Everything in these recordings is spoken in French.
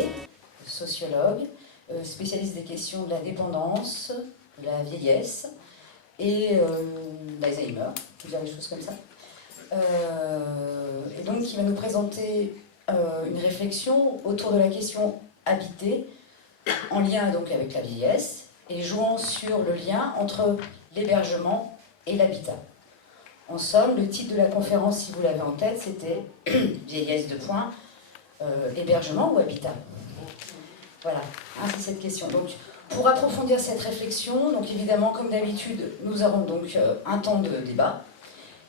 Billet, sociologue, spécialiste des questions de la dépendance, de la vieillesse et d'Alzheimer, plusieurs choses comme ça. Et donc il va nous présenter une réflexion autour de la question habiter, en lien donc avec la vieillesse, et jouant sur le lien entre l'hébergement et l'habitat. En somme, le titre de la conférence, si vous l'avez en tête, c'était vieillesse de point, hébergement ou habitat. Voilà, c'est cette question. Donc, pour approfondir cette réflexion, donc évidemment, comme d'habitude, nous aurons donc un temps de débat.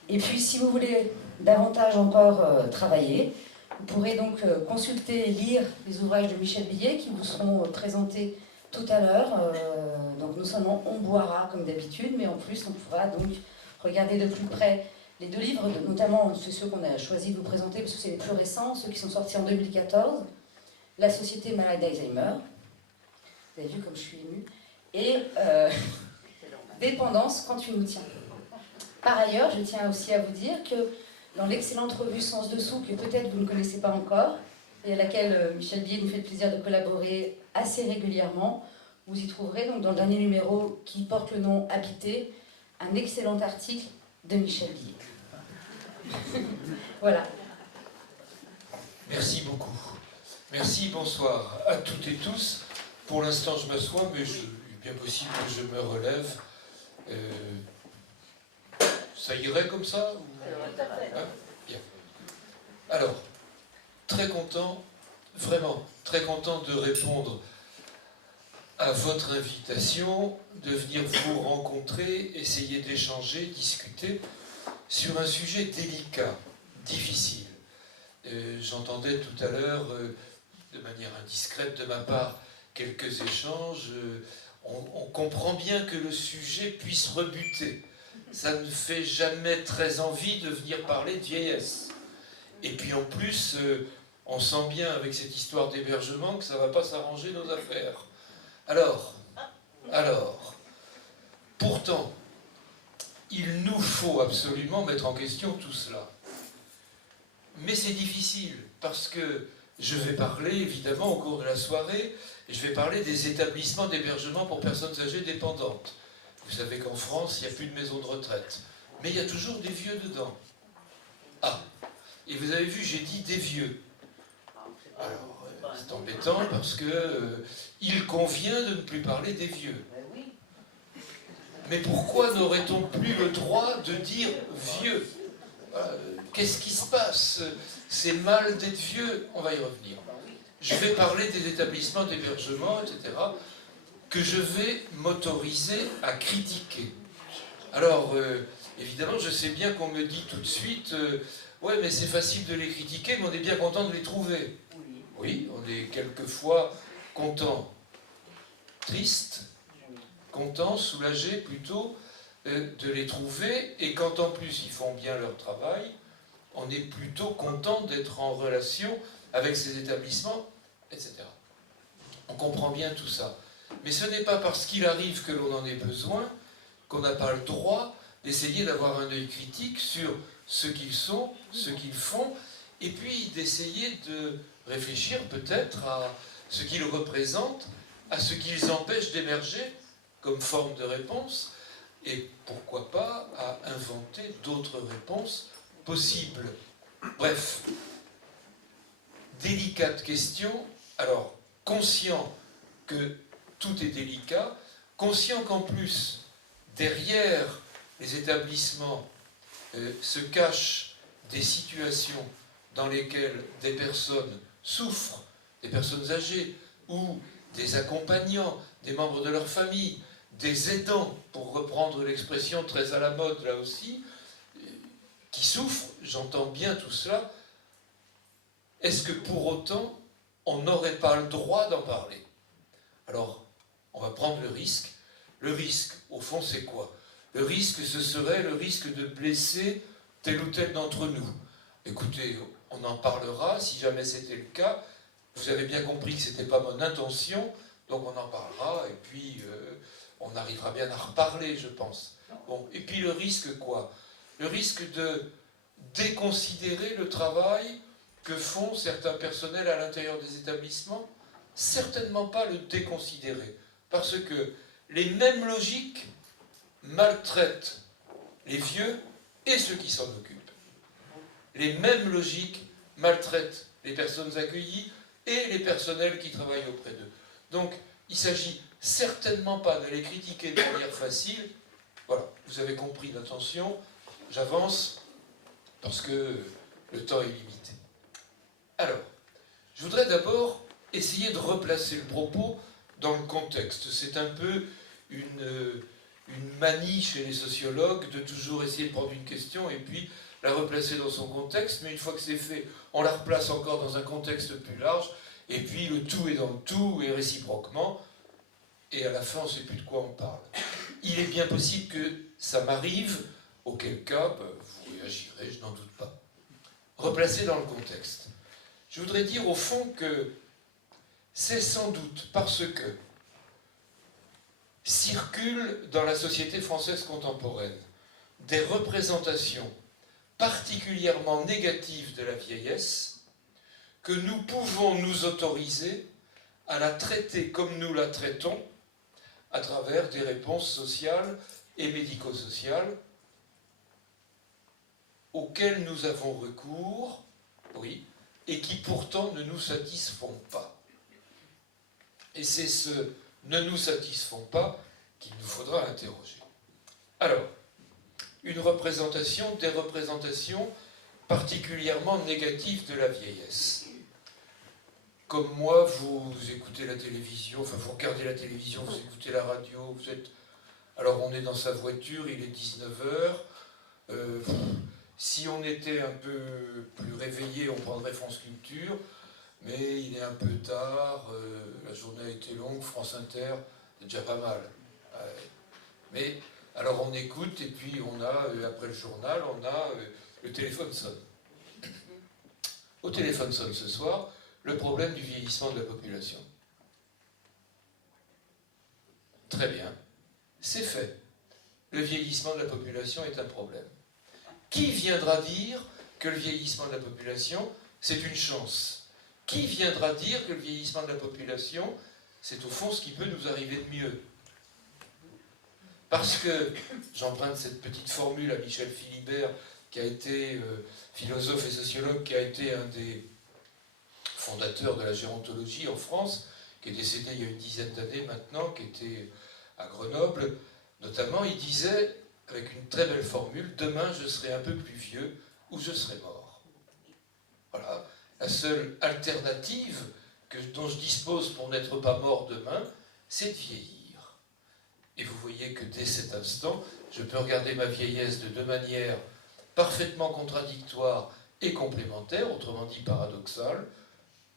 Et puis, si vous voulez davantage encore travailler, vous pourrez donc consulter et lire les ouvrages de Michel Billet qui vous seront présentés tout à l'heure. Donc, non seulement on boira comme d'habitude, mais en plus, on pourra donc regarder de plus près les deux livres, notamment ceux qu'on a choisi de vous présenter, parce que c'est les plus récents, ceux qui sont sortis en 2014, La Société malade d'Alzheimer, vous avez vu comme je suis émue, et Dépendance quand tu nous tiens. Par ailleurs, je tiens aussi à vous dire que dans l'excellente revue Sens Dessous, que peut-être vous ne connaissez pas encore, et à laquelle Michel Billet nous fait le plaisir de collaborer assez régulièrement, vous y trouverez donc dans le dernier numéro qui porte le nom Habiter, un excellent article de Michel Billet. Voilà. Merci beaucoup. Merci, bonsoir à toutes et tous. Pour l'instant, je m'assois, mais il est bien possible que je me relève. Ça irait comme ça hein? Bien. Alors, très content, vraiment très content de répondre à votre invitation, de venir vous rencontrer, essayer d'échanger, discuter sur un sujet délicat, difficile. J'entendais tout à l'heure, de manière indiscrète de ma part, quelques échanges. On comprend bien que le sujet puisse rebuter. Ça ne fait jamais très envie de venir parler de vieillesse. Et puis en plus, on sent bien avec cette histoire d'hébergement que ça ne va pas s'arranger nos affaires. Alors, pourtant, il nous faut absolument mettre en question tout cela. Mais c'est difficile, parce que je vais parler, évidemment, au cours de la soirée, et je vais parler des établissements d'hébergement pour personnes âgées dépendantes. Vous savez qu'en France, il n'y a plus de maisons de retraite. Mais il y a toujours des vieux dedans. Ah, et vous avez vu, j'ai dit des vieux. Alors, c'est embêtant parce que il convient de ne plus parler des vieux. Mais pourquoi n'aurait-on plus le droit de dire vieux? Qu'est-ce qui se passe? C'est mal d'être vieux? On va y revenir. Je vais parler des établissements d'hébergement, etc., que je vais m'autoriser à critiquer. Alors, évidemment, je sais bien qu'on me dit tout de suite ouais, mais c'est facile de les critiquer, mais on est bien content de les trouver. Oui, on est quelquefois content, triste, content, soulagé plutôt de les trouver, et quand en plus ils font bien leur travail, on est plutôt content d'être en relation avec ces établissements, etc. On comprend bien tout ça. Mais ce n'est pas parce qu'il arrive que l'on en ait besoin qu'on n'a pas le droit d'essayer d'avoir un œil critique sur ce qu'ils sont, ce qu'ils font, et puis d'essayer de réfléchir peut-être à ce qu'ils représentent, à ce qu'ils empêchent d'émerger comme forme de réponse, et pourquoi pas à inventer d'autres réponses possibles. Bref, délicate question. Alors, conscient que tout est délicat, conscient qu'en plus, derrière les établissements se cachent des situations dans lesquelles des personnes souffrent, des personnes âgées, ou des accompagnants, des membres de leur famille, des aidants, pour reprendre l'expression très à la mode là aussi, qui souffrent, j'entends bien tout cela. Est-ce que pour autant, on n'aurait pas le droit d'en parler? Alors, on va prendre le risque. Le risque, au fond, c'est quoi? Le risque, ce serait le risque de blesser tel ou tel d'entre nous. Écoutez, on en parlera, si jamais c'était le cas. Vous avez bien compris que ce n'était pas mon intention, donc on en parlera, et puis on arrivera bien à reparler, je pense. Bon, et puis le risque quoi? Le risque de déconsidérer le travail que font certains personnels à l'intérieur des établissements. certainement pas le déconsidérer, parce que les mêmes logiques maltraitent les vieux et ceux qui s'en occupent. Les mêmes logiques maltraitent les personnes accueillies et les personnels qui travaillent auprès d'eux. Donc, il ne s'agit certainement pas de les critiquer de manière facile. Voilà, vous avez compris l'intention, j'avance parce que le temps est limité. Alors, je voudrais d'abord essayer de replacer le propos dans le contexte. C'est un peu une manie chez les sociologues de toujours essayer de prendre une question et puis la replacer dans son contexte, mais une fois que c'est fait, on la replace encore dans un contexte plus large, et puis le tout est dans le tout, et réciproquement, et à la fin, on ne sait plus de quoi on parle. Il est bien possible que ça m'arrive, auquel cas, vous réagirez, je n'en doute pas. Replacer dans le contexte. Je voudrais dire au fond que c'est sans doute parce que circulent dans la société française contemporaine des représentations particulièrement négatives de la vieillesse que nous pouvons nous autoriser à la traiter comme nous la traitons à travers des réponses sociales et médico-sociales auxquelles nous avons recours, oui, et qui pourtant ne nous satisfont pas. Et c'est ce ne nous satisfont pas qu'il nous faudra interroger. Alors, des représentations particulièrement négatives de la vieillesse. Comme moi, vous écoutez la télévision, enfin vous regardez la télévision, vous écoutez la radio, vous êtes... Alors on est dans sa voiture, il est 19h. Si on était un peu plus réveillé, on prendrait France Culture, mais il est un peu tard, la journée a été longue, France Inter, c'est déjà pas mal. Mais alors on écoute, et puis on a, après le journal, on a le téléphone sonne. Au téléphone sonne ce soir, le problème du vieillissement de la population. Très bien, c'est fait. Le vieillissement de la population est un problème. Qui viendra dire que le vieillissement de la population, c'est une chance? Qui viendra dire que le vieillissement de la population, c'est au fond ce qui peut nous arriver de mieux? Parce que, j'emprunte cette petite formule à Michel Philibert, qui a été philosophe et sociologue, qui a été un des fondateur de la gérontologie en France, qui est décédé il y a une dizaine d'années maintenant, qui était à Grenoble, notamment, il disait, avec une très belle formule, « Demain, je serai un peu plus vieux ou je serai mort. » Voilà, la seule alternative dont je dispose pour n'être pas mort demain, c'est de vieillir. Et vous voyez que dès cet instant, je peux regarder ma vieillesse de deux manières parfaitement contradictoires et complémentaires, autrement dit paradoxales.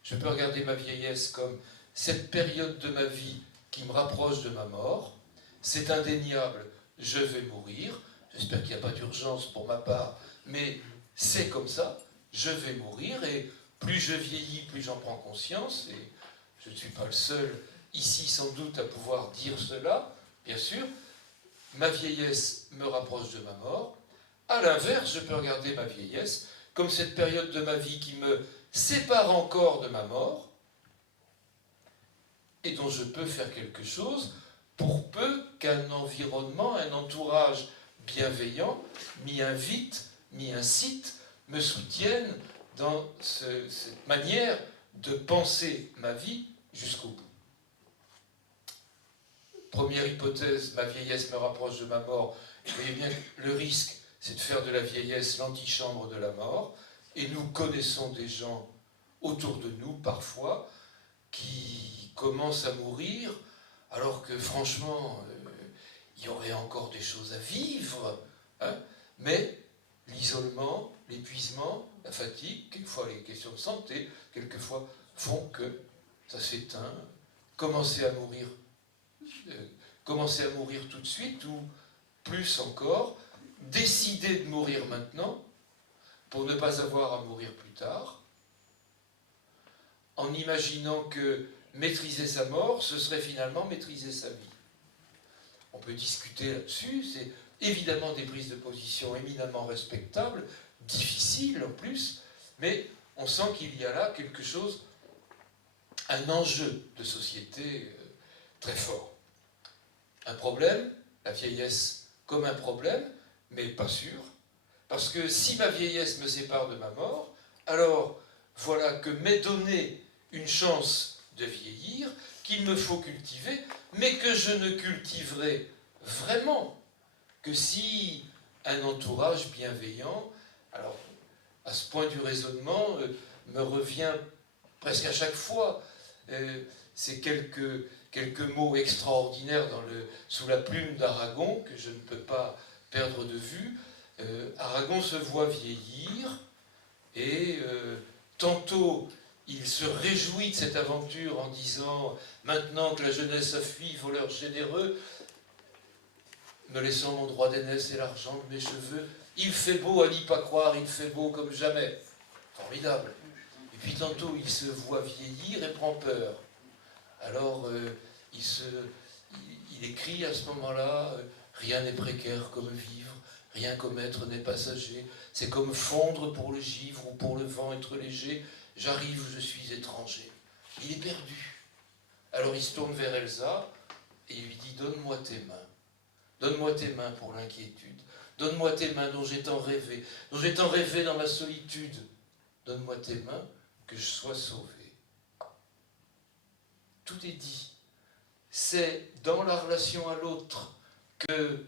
Je peux regarder ma vieillesse comme cette période de ma vie qui me rapproche de ma mort. C'est indéniable, je vais mourir. J'espère qu'il n'y a pas d'urgence pour ma part, mais c'est comme ça, je vais mourir. Et plus je vieillis, plus j'en prends conscience. Et je ne suis pas le seul ici sans doute à pouvoir dire cela, bien sûr. Ma vieillesse me rapproche de ma mort. À l'inverse, je peux regarder ma vieillesse comme cette période de ma vie qui me sépare encore de ma mort et dont je peux faire quelque chose pour peu qu'un environnement, un entourage bienveillant m'y invite, m'y incite, me soutienne dans cette manière de penser ma vie jusqu'au bout. Première hypothèse, ma vieillesse me rapproche de ma mort. Vous voyez bien que le risque, c'est de faire de la vieillesse l'antichambre de la mort. Et nous connaissons des gens autour de nous, parfois, qui commencent à mourir, alors que franchement, il y aurait encore des choses à vivre. Hein, mais l'isolement, l'épuisement, la fatigue, quelquefois les questions de santé, quelquefois font que ça s'éteint. Commencer à mourir tout de suite, ou plus encore, décider de mourir maintenant, pour ne pas avoir à mourir plus tard, en imaginant que maîtriser sa mort, ce serait finalement maîtriser sa vie. On peut discuter là-dessus, c'est évidemment des prises de position éminemment respectables, difficiles en plus, mais on sent qu'il y a là quelque chose un enjeu de société très fort. Un problème, la vieillesse comme un problème, mais pas sûr, parce que si ma vieillesse me sépare de ma mort, alors voilà que m'est donnée une chance de vieillir, qu'il me faut cultiver, mais que je ne cultiverai vraiment que si un entourage bienveillant, alors à ce point du raisonnement, me revient presque à chaque fois, ces quelques mots extraordinaires sous la plume d'Aragon, que je ne peux pas perdre de vue. Aragon se voit vieillir, et tantôt il se réjouit de cette aventure en disant « Maintenant que la jeunesse a fui, voleur généreux, me laissant mon droit d'aînesse et l'argent de mes cheveux, il fait beau à n'y pas croire, il fait beau comme jamais. » Formidable. Et puis tantôt il se voit vieillir et prend peur. Alors il écrit à ce moment-là « Rien n'est précaire comme vivre, rien comme être n'est passager, c'est comme fondre pour le givre ou pour le vent être léger, j'arrive où je suis étranger. » Il est perdu. Alors il se tourne vers Elsa et il lui dit « Donne-moi tes mains. Donne-moi tes mains pour l'inquiétude. Donne-moi tes mains dont j'ai tant rêvé dans ma solitude. Donne-moi tes mains, que je sois sauvé. » Tout est dit. C'est dans la relation à l'autre que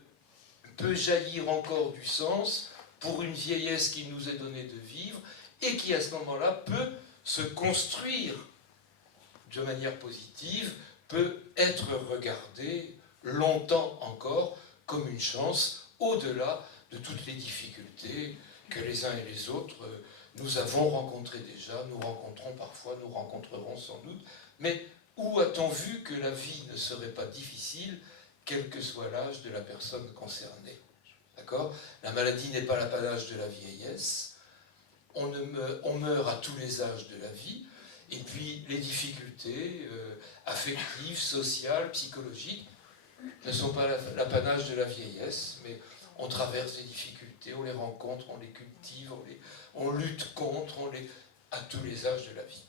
peut jaillir encore du sens pour une vieillesse qui nous est donnée de vivre et qui à ce moment-là peut se construire de manière positive, peut être regardée longtemps encore comme une chance au-delà de toutes les difficultés que les uns et les autres nous avons rencontrées déjà, nous rencontrons parfois, nous rencontrerons sans doute, mais où a-t-on vu que la vie ne serait pas difficile, quel que soit l'âge de la personne concernée? D'accord? La maladie n'est pas l'apanage de la vieillesse, on meurt à tous les âges de la vie, et puis les difficultés affectives, sociales, psychologiques ne sont pas l'apanage de la vieillesse, mais on traverse les difficultés, on les rencontre, on les cultive, on lutte contre, à tous les âges de la vie.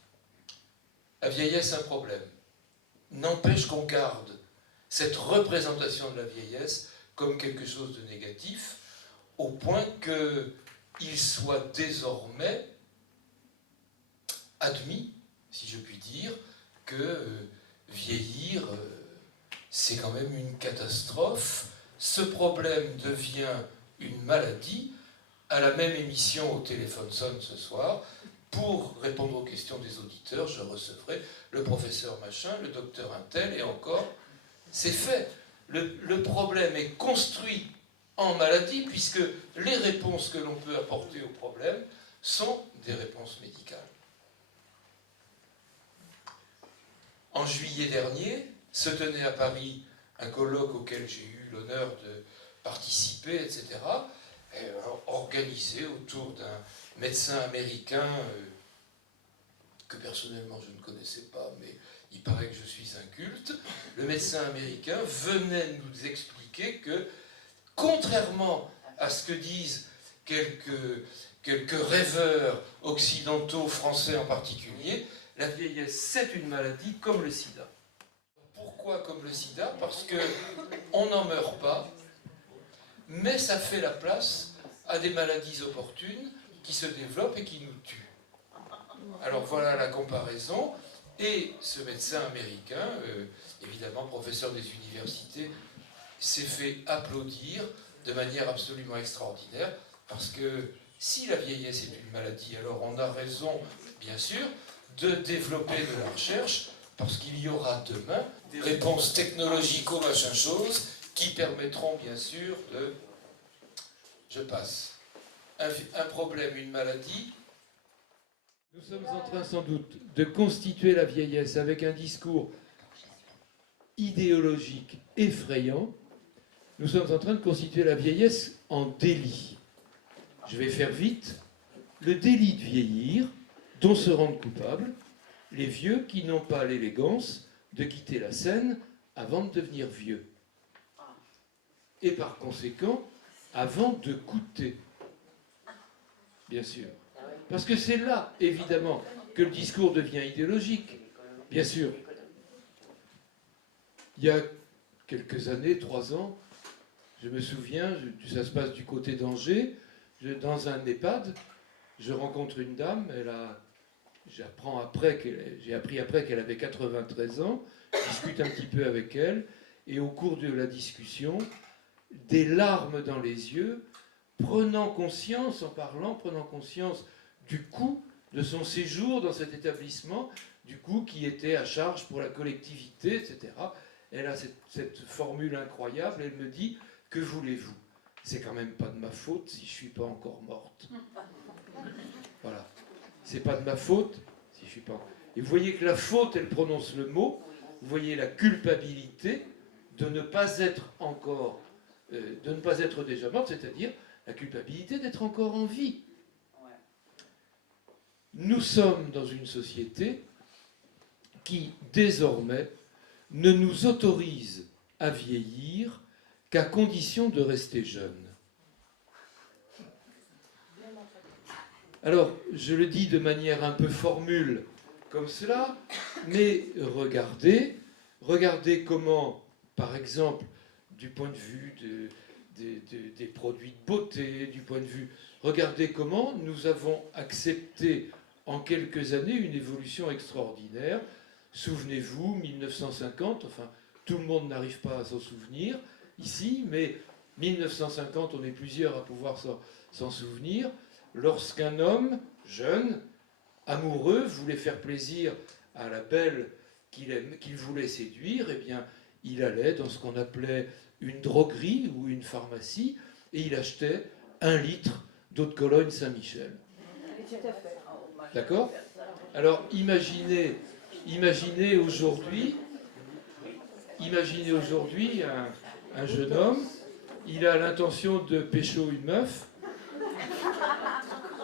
La vieillesse est un problème. N'empêche qu'on garde cette représentation de la vieillesse comme quelque chose de négatif, au point qu'il soit désormais admis, si je puis dire, que vieillir, c'est quand même une catastrophe. Ce problème devient une maladie. À la même émission, au téléphone sonne ce soir, pour répondre aux questions des auditeurs, je recevrai le professeur machin, le docteur untel, et encore, c'est fait. Le problème est construit en maladie, puisque les réponses que l'on peut apporter au problème sont des réponses médicales. En juillet dernier, se tenait à Paris un colloque auquel j'ai eu l'honneur de participer, etc., organisé autour d'un médecin américain que personnellement je ne connaissais pas, mais il paraît que je suis un culte. Le médecin américain venait nous expliquer que, contrairement à ce que disent quelques rêveurs occidentaux, français en particulier, la vieillesse, c'est une maladie comme le sida. Pourquoi comme le sida? Parce qu'on n'en meurt pas, mais ça fait la place à des maladies opportunes qui se développent et qui nous tuent. Alors voilà la comparaison. Et ce médecin américain, évidemment professeur des universités, s'est fait applaudir de manière absolument extraordinaire, parce que si la vieillesse est une maladie, alors on a raison, bien sûr, de développer de la recherche, parce qu'il y aura demain des réponses technologico-machin chose qui permettront bien sûr de... Je passe. Un problème, une maladie. Nous sommes en train sans doute de constituer la vieillesse avec un discours idéologique effrayant. Nous sommes en train de constituer la vieillesse en délit. Je vais faire vite. Le délit de vieillir, dont se rendent coupables les vieux qui n'ont pas l'élégance de quitter la scène avant de devenir vieux. Et par conséquent, avant de coûter. Bien sûr. Parce que c'est là, évidemment, que le discours devient idéologique. Bien sûr. Il y a quelques années, 3 ans, je me souviens, ça se passe du côté d'Angers, dans un EHPAD, je rencontre une dame, j'ai appris après qu'elle avait 93 ans, je discute un petit peu avec elle, et au cours de la discussion, des larmes dans les yeux, prenant conscience du coût de son séjour dans cet établissement, du coût qui était à charge pour la collectivité, etc. Elle a cette formule incroyable, elle me dit, que voulez-vous? C'est quand même pas de ma faute si je suis pas encore morte. Voilà. C'est pas de ma faute si je suis pas... Et vous voyez que la faute, elle prononce le mot, vous voyez la culpabilité de ne pas être encore, de ne pas être déjà morte, c'est-à-dire la culpabilité d'être encore en vie. Nous sommes dans une société qui, désormais, ne nous autorise à vieillir qu'à condition de rester jeune. Alors, je le dis de manière un peu formule comme cela, mais regardez comment, par exemple, du point de vue des produits de beauté, du point de vue... Regardez comment nous avons accepté en quelques années une évolution extraordinaire. Souvenez-vous, 1950, enfin, tout le monde n'arrive pas à s'en souvenir ici, mais 1950, on est plusieurs à pouvoir s'en souvenir, lorsqu'un homme jeune, amoureux, voulait faire plaisir à la belle qu'il voulait séduire, eh bien, il allait dans ce qu'on appelait une droguerie ou une pharmacie et il achetait 1 litre d'eau de Cologne Saint-Michel. D'accord? Alors imaginez aujourd'hui un jeune homme, il a l'intention de pécho une meuf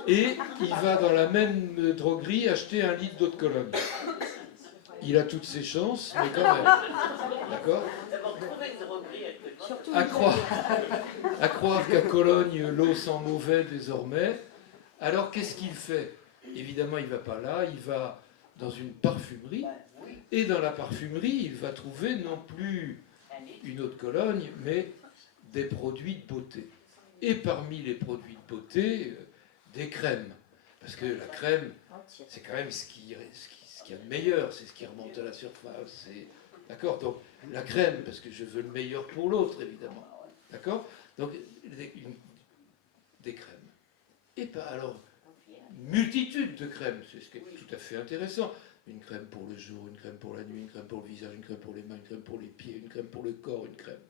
et il va dans la même droguerie acheter 1 litre d'eau de Cologne. Il a toutes ses chances, mais quand même. D'accord? À croire qu'à Cologne, l'eau sent mauvais désormais. Alors qu'est-ce qu'il fait? Évidemment, il ne va pas là, il va dans une parfumerie. Et dans la parfumerie, il va trouver non plus une eau de Cologne, mais des produits de beauté. Et parmi les produits de beauté, des crèmes. Parce que la crème, c'est quand même ce qu'il y a de meilleur, c'est ce qui remonte à la surface. D'accord? Donc la crème, parce que je veux le meilleur pour l'autre, évidemment. D'accord? Donc des crèmes. Et pas alors, une multitude de crèmes, c'est ce qui est tout à fait intéressant. Une crème pour le jour, une crème pour la nuit, une crème pour le visage, une crème pour les mains, une crème pour les pieds, une crème pour le corps, une crème.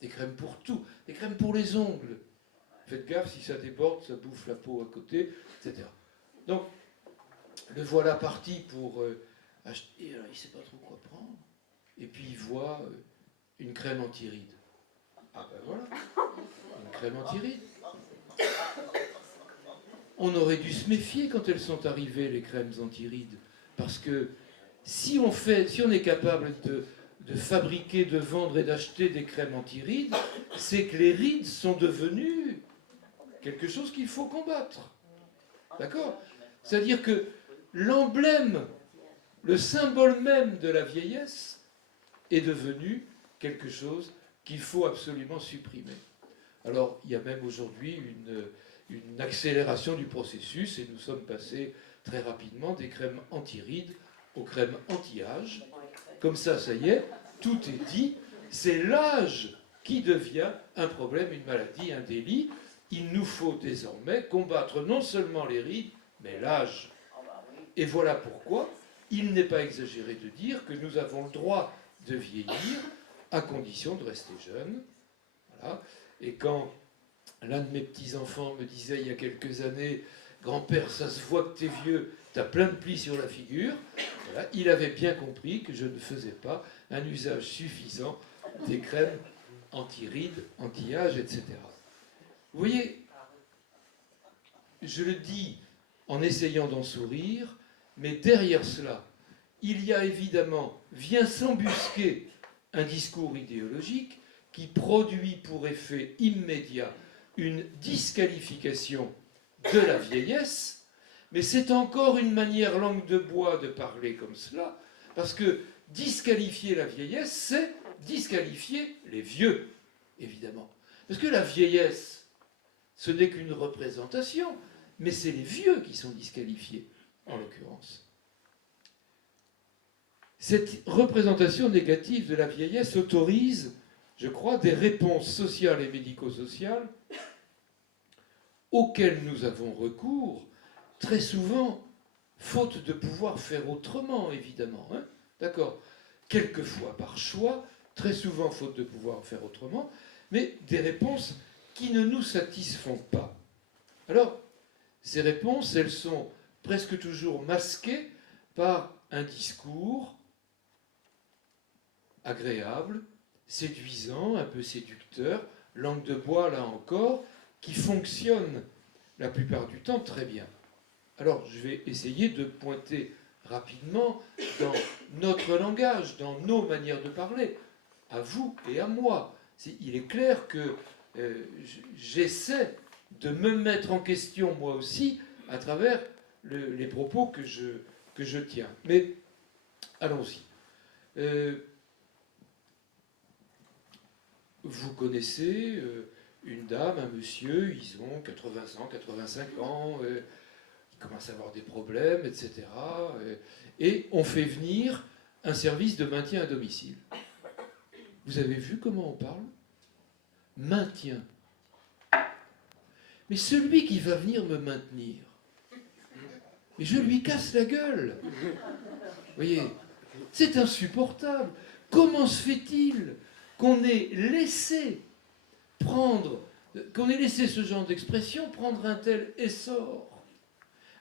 Des crèmes pour tout. Des crèmes pour les ongles. Faites gaffe, si ça déborde, ça bouffe la peau à côté, etc. Donc, le voilà parti pour acheter. Alors, il ne sait pas trop quoi prendre. Et puis, il voit une crème anti-rides. Ah ben voilà, une crème anti-rides. On aurait dû se méfier quand elles sont arrivées, les crèmes anti-rides. Parce que si on est capable de fabriquer, de vendre et d'acheter des crèmes anti-rides, c'est que les rides sont devenues quelque chose qu'il faut combattre. D'accord? C'est-à-dire que l'emblème, le symbole même de la vieillesse est devenu quelque chose qu'il faut absolument supprimer. Alors, il y a même aujourd'hui une accélération du processus et nous sommes passés très rapidement des crèmes anti-rides aux crèmes anti-âge. Comme ça y est, tout est dit. C'est l'âge qui devient un problème, une maladie, un délit. Il nous faut désormais combattre non seulement les rides, mais l'âge. Et voilà pourquoi il n'est pas exagéré de dire que nous avons le droit de vieillir à condition de rester jeune. Voilà. Et quand l'un de mes petits-enfants me disait il y a quelques années « Grand-père, ça se voit que t'es vieux, t'as plein de plis sur la figure », voilà, il avait bien compris que je ne faisais pas un usage suffisant des crèmes anti-rides, anti-âge, etc. Vous voyez, je le dis en essayant d'en sourire, mais derrière cela, il y a évidemment, vient s'embusquer un discours idéologique qui produit pour effet immédiat une disqualification de la vieillesse, mais c'est encore une manière langue de bois de parler comme cela, Parce que disqualifier la vieillesse, c'est disqualifier les vieux, évidemment. Parce que la vieillesse, ce n'est qu'une représentation, mais c'est les vieux qui sont disqualifiés, en l'occurrence. Cette représentation négative de la vieillesse autorise, je crois, des réponses sociales et médico-sociales auxquelles nous avons recours, très souvent, faute de pouvoir faire autrement, évidemment. Hein, d'accord? Quelquefois par choix, très souvent faute de pouvoir faire autrement, mais des réponses qui ne nous satisfont pas. Alors, ces réponses, elles sont presque toujours masquées par un discours agréable, séduisant, un peu séducteur, langue de bois là encore, qui fonctionne la plupart du temps très bien. Alors je vais essayer de pointer rapidement dans notre langage, dans nos manières de parler, à vous et à moi. Il est clair que j'essaie de me mettre en question moi aussi à travers les propos que je tiens. Mais allons-y. Vous connaissez une dame, un monsieur, ils ont 80 ans, 85 ans, ils commencent à avoir des problèmes, etc. Et on fait venir un service de maintien à domicile. Vous avez vu comment on parle? Maintien. Mais celui qui va venir me maintenir, mais je lui casse la gueule. Vous voyez, c'est insupportable. Comment se fait-il qu'on ait laissé ce genre d'expression prendre un tel essor?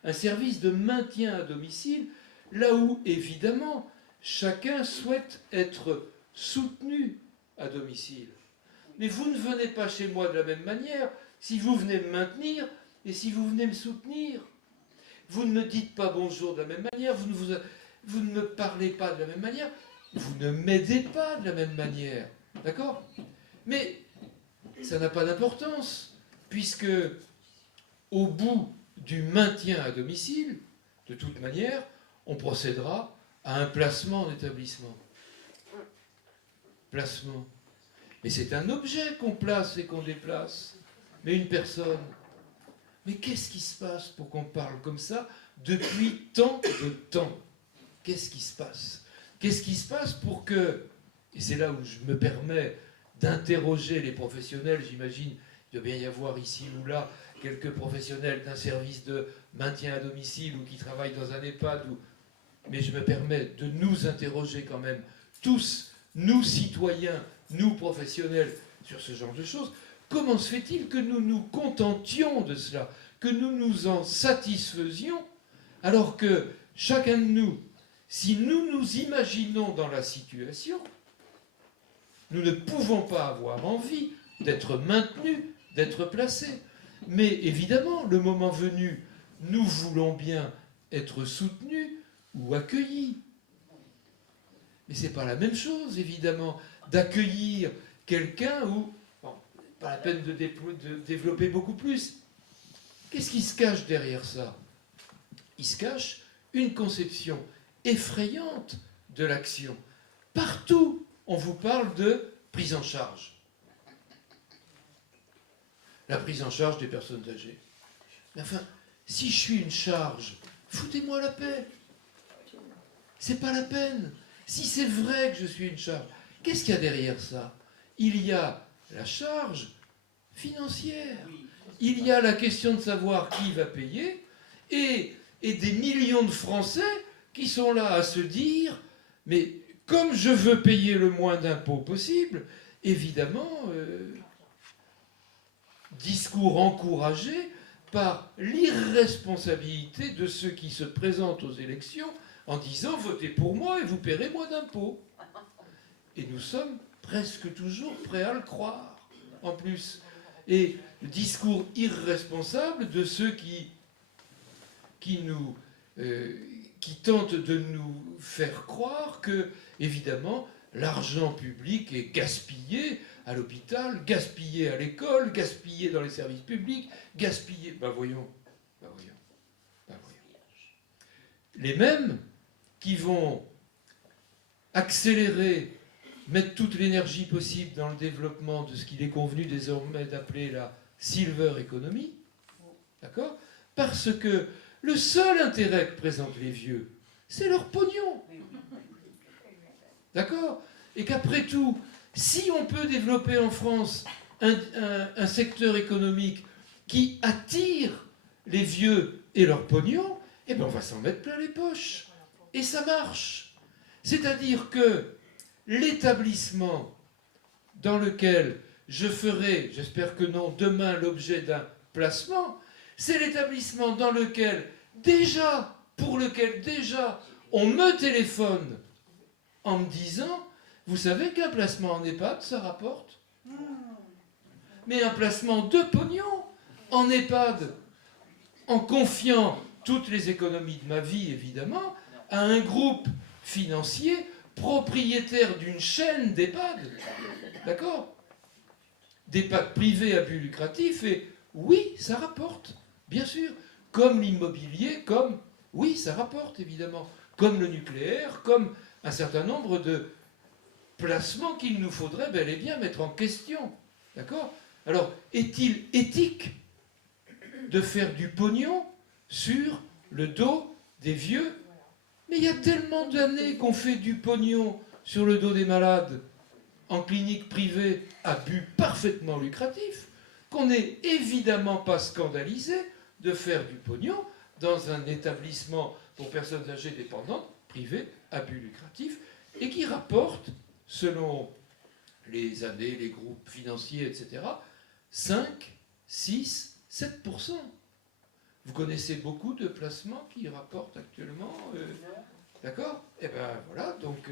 Un service de maintien à domicile, là où, évidemment, chacun souhaite être soutenu à domicile. Mais vous ne venez pas chez moi de la même manière si vous venez me maintenir et si vous venez me soutenir. Vous ne me dites pas bonjour de la même manière, vous ne me parlez pas de la même manière, vous ne m'aidez pas de la même manière. D'accord? Mais ça n'a pas d'importance, puisque au bout du maintien à domicile, de toute manière, on procédera à un placement en établissement. Placement. Mais c'est un objet qu'on place et qu'on déplace, mais une personne. Mais qu'est-ce qui se passe pour qu'on parle comme ça depuis tant de temps? Qu'est-ce qui se passe? Qu'est-ce qui se passe pour que, et c'est là où je me permets d'interroger les professionnels, j'imagine il doit bien y avoir ici ou là quelques professionnels d'un service de maintien à domicile ou qui travaillent dans un EHPAD, mais je me permets de nous interroger quand même, tous, nous citoyens, nous professionnels, sur ce genre de choses. Comment se fait-il que nous nous contentions de cela, que nous nous en satisfaisions, alors que chacun de nous, si nous nous imaginons dans la situation, nous ne pouvons pas avoir envie d'être maintenus, d'être placés. Mais évidemment, le moment venu, nous voulons bien être soutenus ou accueillis. Mais ce n'est pas la même chose, évidemment, d'accueillir quelqu'un ou... Bon, pas la peine de développer beaucoup plus. Qu'est-ce qui se cache derrière ça? Il se cache une conception effrayante de l'action. Partout, on vous parle de prise en charge. La prise en charge des personnes âgées. Mais enfin, si je suis une charge, foutez-moi la paix. C'est pas la peine. Si c'est vrai que je suis une charge, qu'est-ce qu'il y a derrière ça? Il y a la charge financière. Il y a la question de savoir qui va payer et des millions de Français qui sont là à se dire mais comme je veux payer le moins d'impôts possible, évidemment, discours encouragé par l'irresponsabilité de ceux qui se présentent aux élections en disant votez pour moi et vous paierez moins d'impôts. Et nous sommes presque toujours prêts à le croire, en plus. Et le discours irresponsable de ceux qui tentent de nous faire croire que, évidemment, l'argent public est gaspillé à l'hôpital, gaspillé à l'école, gaspillé dans les services publics, gaspillé... Ben voyons. Les mêmes qui vont accélérer, mettre toute l'énergie possible dans le développement de ce qu'il est convenu désormais d'appeler la silver economy, d'accord? Parce que le seul intérêt que présentent les vieux, c'est leur pognon. D'accord? Et qu'après tout, si on peut développer en France un secteur économique qui attire les vieux et leur pognon, eh bien on va s'en mettre plein les poches. Et ça marche. C'est-à-dire que l'établissement dans lequel je ferai, j'espère que non, demain l'objet d'un placement, c'est l'établissement dans lequel pour lequel déjà, on me téléphone en me disant, vous savez qu'un placement en EHPAD, ça rapporte. Mais un placement de pognon en EHPAD, en confiant toutes les économies de ma vie, évidemment, à un groupe financier propriétaire d'une chaîne d'EHPAD. D'accord? D'EHPAD privés à but lucratif, et oui, ça rapporte, bien sûr. Comme l'immobilier, oui, ça rapporte, évidemment. Comme le nucléaire, comme un certain nombre de placements qu'il nous faudrait bel et bien mettre en question. D'accord? Alors, est-il éthique de faire du pognon sur le dos des vieux? Mais il y a tellement d'années qu'on fait du pognon sur le dos des malades en clinique privée à but parfaitement lucratif qu'on n'est évidemment pas scandalisé de faire du pognon dans un établissement pour personnes âgées dépendantes privé à but lucratif et qui rapporte, selon les années, les groupes financiers, etc., 5, 6, 7%. Vous connaissez beaucoup de placements qui rapportent actuellement d'accord? Eh bien voilà, donc...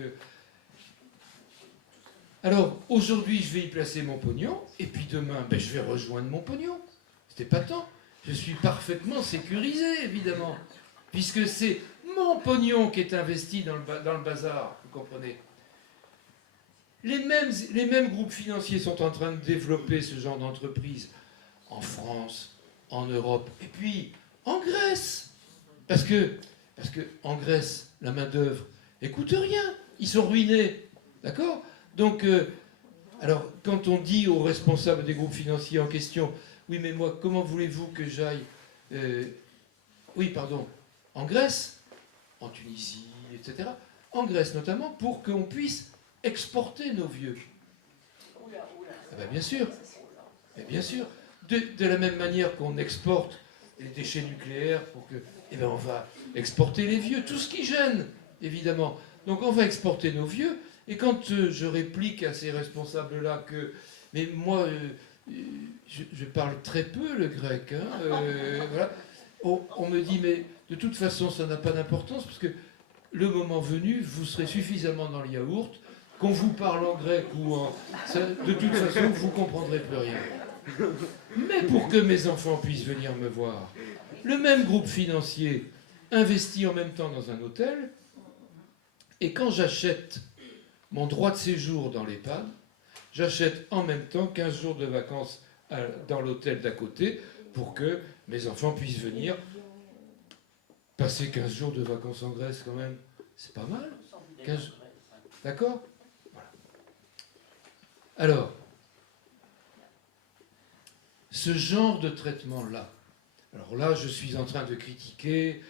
alors, aujourd'hui, je vais y placer mon pognon, et puis demain, ben, je vais rejoindre mon pognon. C'était pas tant. Je suis parfaitement sécurisé, évidemment, puisque c'est mon pognon qui est investi dans le bazar, vous comprenez? Les mêmes groupes financiers sont en train de développer ce genre d'entreprise en France, en Europe, et puis en Grèce. Parce que en Grèce, la main-d'œuvre, elle coûte rien. Ils sont ruinés. D'accord? Donc, alors, quand on dit aux responsables des groupes financiers en question, oui, mais moi, comment voulez-vous que j'aille oui, pardon, en Grèce, en Tunisie, etc. En Grèce notamment, pour qu'on puisse exporter nos vieux. Ah ben, bien sûr. Mais bien sûr. De la même manière qu'on exporte les déchets nucléaires pour que... Eh bien, on va exporter les vieux, tout ce qui gêne, évidemment. Donc on va exporter nos vieux, et quand je réplique à ces responsables-là que... Mais moi, je parle très peu le grec, hein, voilà. On me dit, mais de toute façon, ça n'a pas d'importance, parce que le moment venu, vous serez suffisamment dans le yaourt, qu'on vous parle en grec ou en... de toute façon, vous ne comprendrez plus rien. Mais pour que mes enfants puissent venir me voir, le même groupe financier investit en même temps dans un hôtel, et quand j'achète mon droit de séjour dans l'EHPAD, j'achète en même temps 15 jours de vacances dans l'hôtel d'à côté pour que mes enfants puissent venir passer 15 jours de vacances en Grèce quand même. C'est pas mal. 15... D'accord? Voilà. Alors, ce genre de traitement-là, alors là, je suis en train de critiquer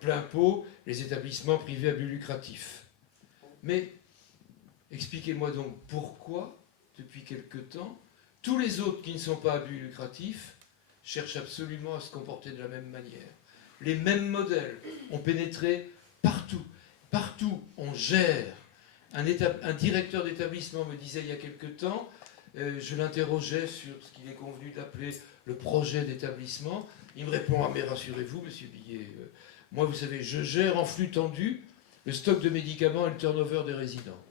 plein pot les établissements privés à but lucratif. Mais expliquez-moi donc pourquoi, depuis quelque temps, tous les autres qui ne sont pas à but lucratif cherchent absolument à se comporter de la même manière. Les mêmes modèles ont pénétré partout. Partout, on gère. Un directeur d'établissement me disait il y a quelque temps, je l'interrogeais sur ce qu'il est convenu d'appeler le projet d'établissement. Il me répond, ah mais rassurez-vous, monsieur Billet, moi vous savez, je gère en flux tendu le stock de médicaments et le turnover des résidents.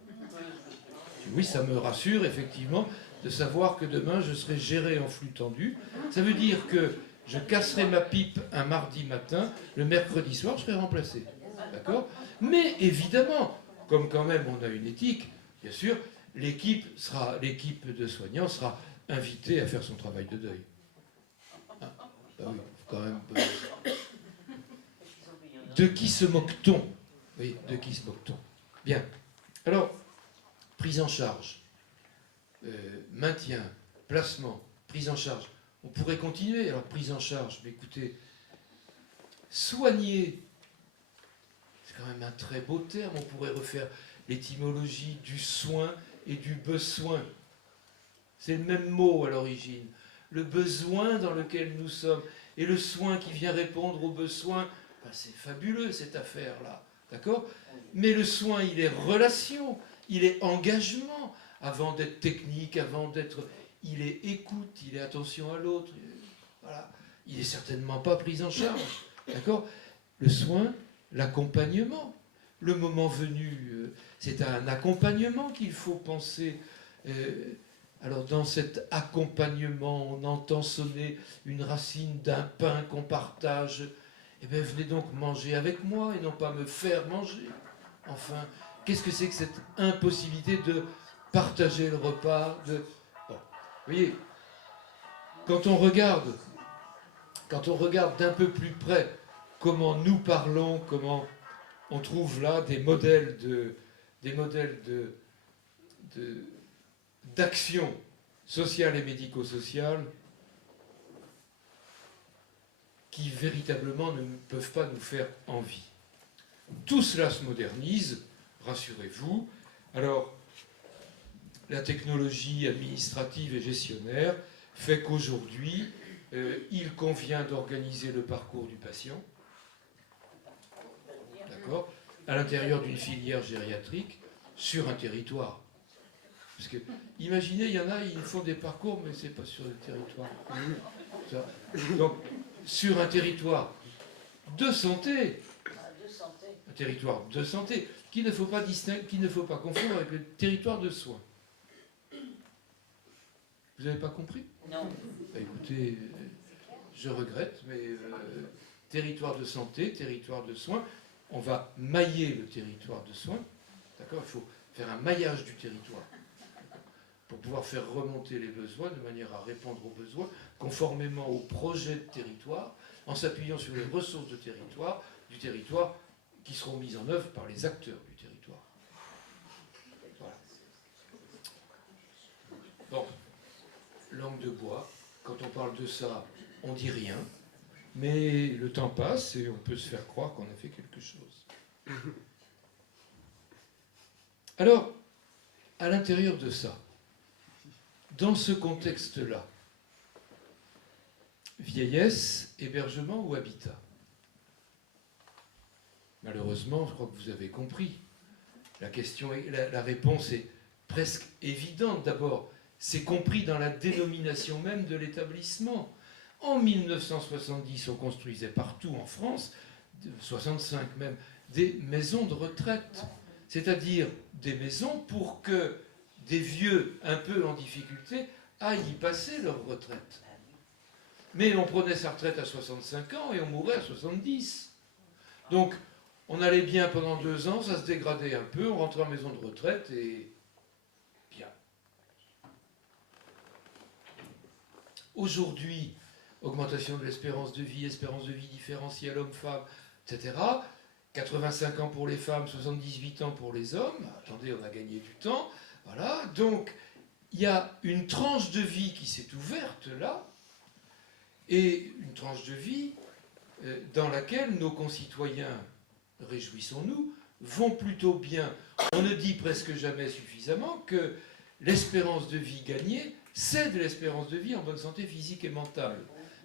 Oui, ça me rassure effectivement de savoir que demain je serai géré en flux tendu. Ça veut dire que je casserai ma pipe un mardi matin, le mercredi soir je serai remplacé. D'accord? Mais évidemment, comme quand même on a une éthique, bien sûr, l'équipe de soignants sera invitée à faire son travail de deuil. Ah, bah oui, quand même. De qui se moque-t-on? Oui, de qui se moque-t-on? Bien. Alors, prise en charge, maintien, placement, prise en charge. On pourrait continuer. Alors, prise en charge, mais écoutez, soigner, c'est quand même un très beau terme. On pourrait refaire l'étymologie du soin et du besoin. C'est le même mot à l'origine. Le besoin dans lequel nous sommes et le soin qui vient répondre aux besoins, ben c'est fabuleux cette affaire-là. D'accord ? Mais le soin, il est relation, il est engagement, avant d'être technique, avant d'être... Il est écoute, il est attention à l'autre. Voilà. Il n'est certainement pas pris en charge. D'accord ? Le soin, l'accompagnement. Le moment venu, c'est un accompagnement qu'il faut penser. Alors dans cet accompagnement, on entend sonner une racine d'un pain qu'on partage. Eh bien, venez donc manger avec moi et non pas me faire manger. Enfin, qu'est-ce que c'est que cette impossibilité de partager le repas de... Bon, vous voyez, quand on regarde d'un peu plus près comment nous parlons, comment on trouve là des modèles d'action sociale et médico-sociale qui véritablement ne peuvent pas nous faire envie. Tout cela se modernise, rassurez-vous. Alors, la technologie administrative et gestionnaire fait qu'aujourd'hui, il convient d'organiser le parcours du patient, d'accord, à l'intérieur d'une filière gériatrique, sur un territoire. Parce que, imaginez, il y en a, ils font des parcours, mais c'est pas sur le territoire. Ça. Donc, sur un territoire de santé, un territoire de santé, qu'il ne faut pas confondre avec le territoire de soins. Vous n'avez pas compris ? Non. Bah, écoutez, je regrette, mais territoire de santé, territoire de soins, on va mailler le territoire de soins, d'accord ? Il faut faire un maillage du territoire pour pouvoir faire remonter les besoins de manière à répondre aux besoins conformément au projet de territoire, en s'appuyant sur les ressources du territoire qui seront mises en œuvre par les acteurs du territoire. Voilà. Bon, langue de bois, quand on parle de ça, on dit rien, mais le temps passe et on peut se faire croire qu'on a fait quelque chose. Alors, à l'intérieur de ça, dans ce contexte-là, vieillesse, hébergement ou habitat ? Malheureusement, je crois que vous avez compris. La réponse est presque évidente. D'abord, c'est compris dans la dénomination même de l'établissement. En 1970, on construisait partout en France, 65 même, des maisons de retraite. C'est-à-dire des maisons pour que des vieux un peu en difficulté aillent y passer leur retraite. Mais on prenait sa retraite à 65 ans et on mourait à 70. Donc, on allait bien pendant 2 ans, ça se dégradait un peu, on rentrait en maison de retraite et bien. Aujourd'hui, augmentation de l'espérance de vie différentielle homme-femme, etc. 85 ans pour les femmes, 78 ans pour les hommes. Attendez, on a gagné du temps. Voilà, donc il y a une tranche de vie qui s'est ouverte là, et une tranche de vie dans laquelle nos concitoyens, réjouissons-nous, vont plutôt bien. On ne dit presque jamais suffisamment que l'espérance de vie gagnée, c'est de l'espérance de vie en bonne santé physique et mentale.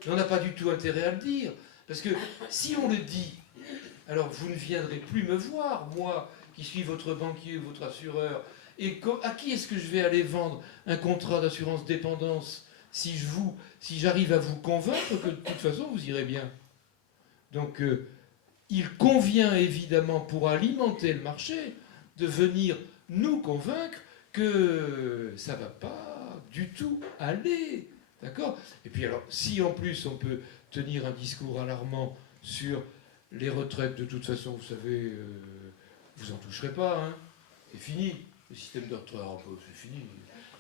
Mais on n'a pas du tout intérêt à le dire, parce que si on le dit, alors vous ne viendrez plus me voir, moi qui suis votre banquier ou votre assureur, et à qui est-ce que je vais aller vendre un contrat d'assurance dépendance si j'arrive à vous convaincre que de toute façon vous irez bien. Donc il convient évidemment pour alimenter le marché de venir nous convaincre que ça ne va pas du tout aller. D'accord ? Et puis alors, si en plus on peut tenir un discours alarmant sur les retraites, de toute façon, vous savez, vous n'en toucherez pas, hein. C'est fini. Le système de retraite, c'est fini.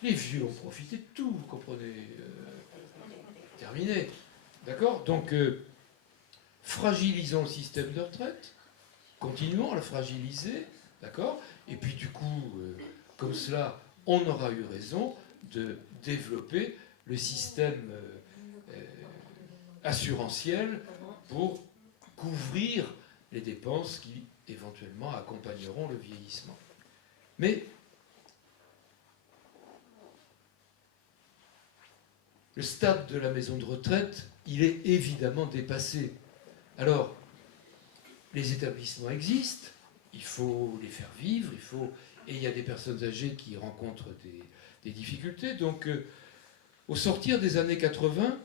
Les vieux ont profité de tout, vous comprenez. Terminé. D'accord ? Donc, fragilisons le système de retraite, continuons à le fragiliser, D'accord? Et puis du coup, comme cela, on aura eu raison de développer le système assurantiel pour couvrir les dépenses qui éventuellement accompagneront le vieillissement. Mais le stade de la maison de retraite, il est évidemment dépassé. Alors, les établissements existent, il faut les faire vivre, et il y a des personnes âgées qui rencontrent des difficultés. Donc, au sortir des années 80,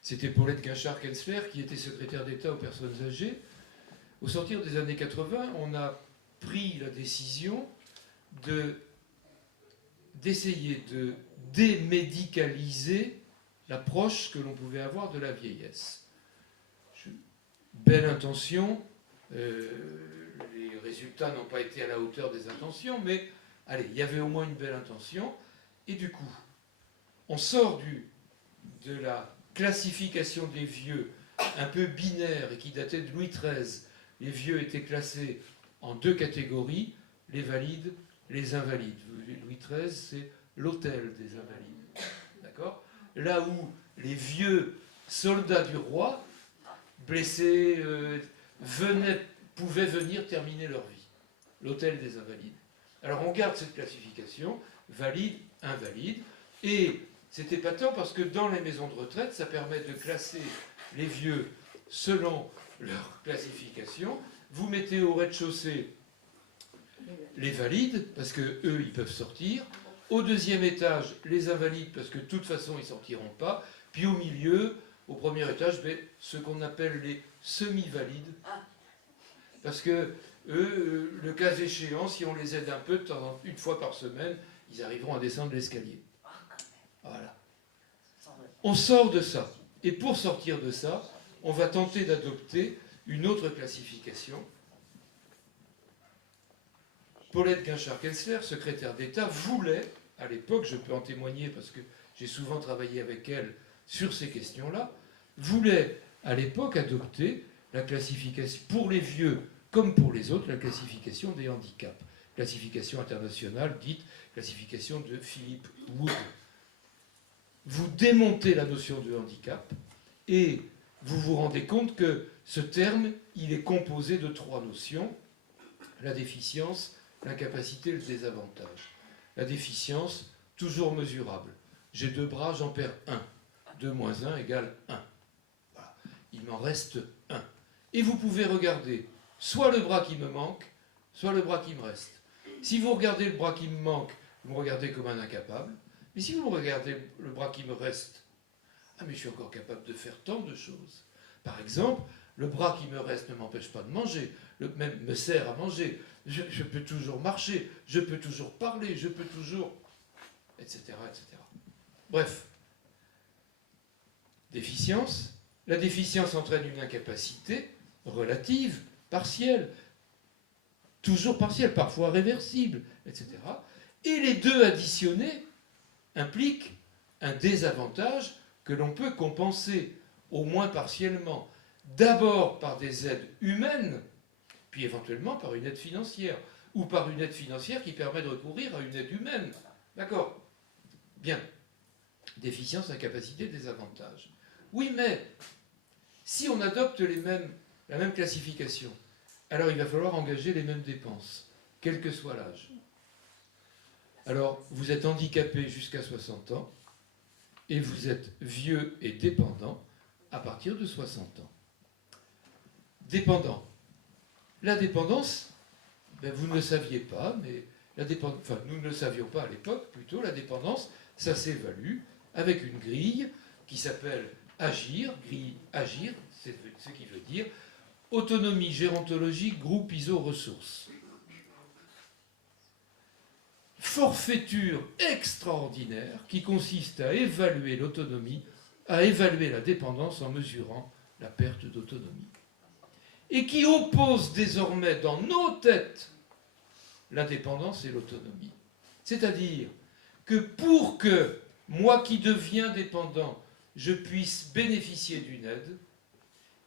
c'était Paulette Guinchard-Kensler qui était secrétaire d'État aux personnes âgées. Au sortir des années 80, on a pris la décision d'essayer de démédicaliser l'approche que l'on pouvait avoir de la vieillesse. Belle intention, les résultats n'ont pas été à la hauteur des intentions, mais allez, il y avait au moins une belle intention, et du coup, on sort de la classification des vieux un peu binaire et qui datait de Louis XIII. Les vieux étaient classés en deux catégories, les valides, les invalides. Louis XIII, c'est l'hôtel des invalides. D'accord ? Là où les vieux soldats du roi, blessés, pouvaient venir terminer leur vie. L'hôtel des invalides. Alors on garde cette classification, valide, invalide, et c'est épatant parce que dans les maisons de retraite, ça permet de classer les vieux selon leur classification. Vous mettez au rez-de-chaussée les valides, parce que eux, ils peuvent sortir. Au deuxième étage, les invalides, parce que de toute façon, ils ne sortiront pas. Puis au milieu, au premier étage, ce qu'on appelle les semi-valides. Parce que eux, le cas échéant, si on les aide un peu, une fois par semaine, ils arriveront à descendre l'escalier. Voilà. On sort de ça. Et pour sortir de ça, on va tenter d'adopter une autre classification. Paulette Guinchard-Kensler, secrétaire d'État, voulait, à l'époque, je peux en témoigner parce que j'ai souvent travaillé avec elle sur ces questions-là, voulait à l'époque adopter la classification, pour les vieux comme pour les autres, la classification des handicaps. Classification internationale dite classification de Philip Wood. Vous démontez la notion de handicap et vous vous rendez compte que ce terme, il est composé de trois notions: la déficience, l'incapacité et le désavantage. La déficience, toujours mesurable. J'ai 2 bras, j'en perds 1. 2 moins 1 égale 1. Voilà. Il m'en reste 1. Et vous pouvez regarder soit le bras qui me manque, soit le bras qui me reste. Si vous regardez le bras qui me manque, vous me regardez comme un incapable. Mais si vous regardez le bras qui me reste, ah mais je suis encore capable de faire tant de choses. Par exemple, le bras qui me reste ne m'empêche pas de manger, même me sert à manger. Je peux toujours marcher, je peux toujours parler, je peux toujours... etc. etc. Bref. Déficience. La déficience entraîne une incapacité relative, partielle, toujours partielle, parfois réversible, etc. Et les deux additionnés impliquent un désavantage que l'on peut compenser, au moins partiellement, d'abord par des aides humaines, puis éventuellement par une aide financière, ou par une aide financière qui permet de recourir à une aide humaine. D'accord ? Bien. Déficience, incapacité, désavantage. Oui, mais si on adopte la même classification, alors il va falloir engager les mêmes dépenses, quel que soit l'âge. Alors, vous êtes handicapé jusqu'à 60 ans, et vous êtes vieux et dépendant à partir de 60 ans. Dépendant. La dépendance, vous ne le saviez pas, mais nous ne le savions pas à l'époque, plutôt, la dépendance, ça s'évalue avec une grille qui s'appelle AGIR, grille AGIR, c'est ce qui veut dire autonomie gérontologique, groupe ISO ressources. Forfaiture extraordinaire qui consiste à évaluer l'autonomie, à évaluer la dépendance en mesurant la perte d'autonomie. Et qui oppose désormais dans nos têtes la dépendance et l'autonomie. C'est-à-dire que pour que moi qui deviens dépendant, je puisse bénéficier d'une aide,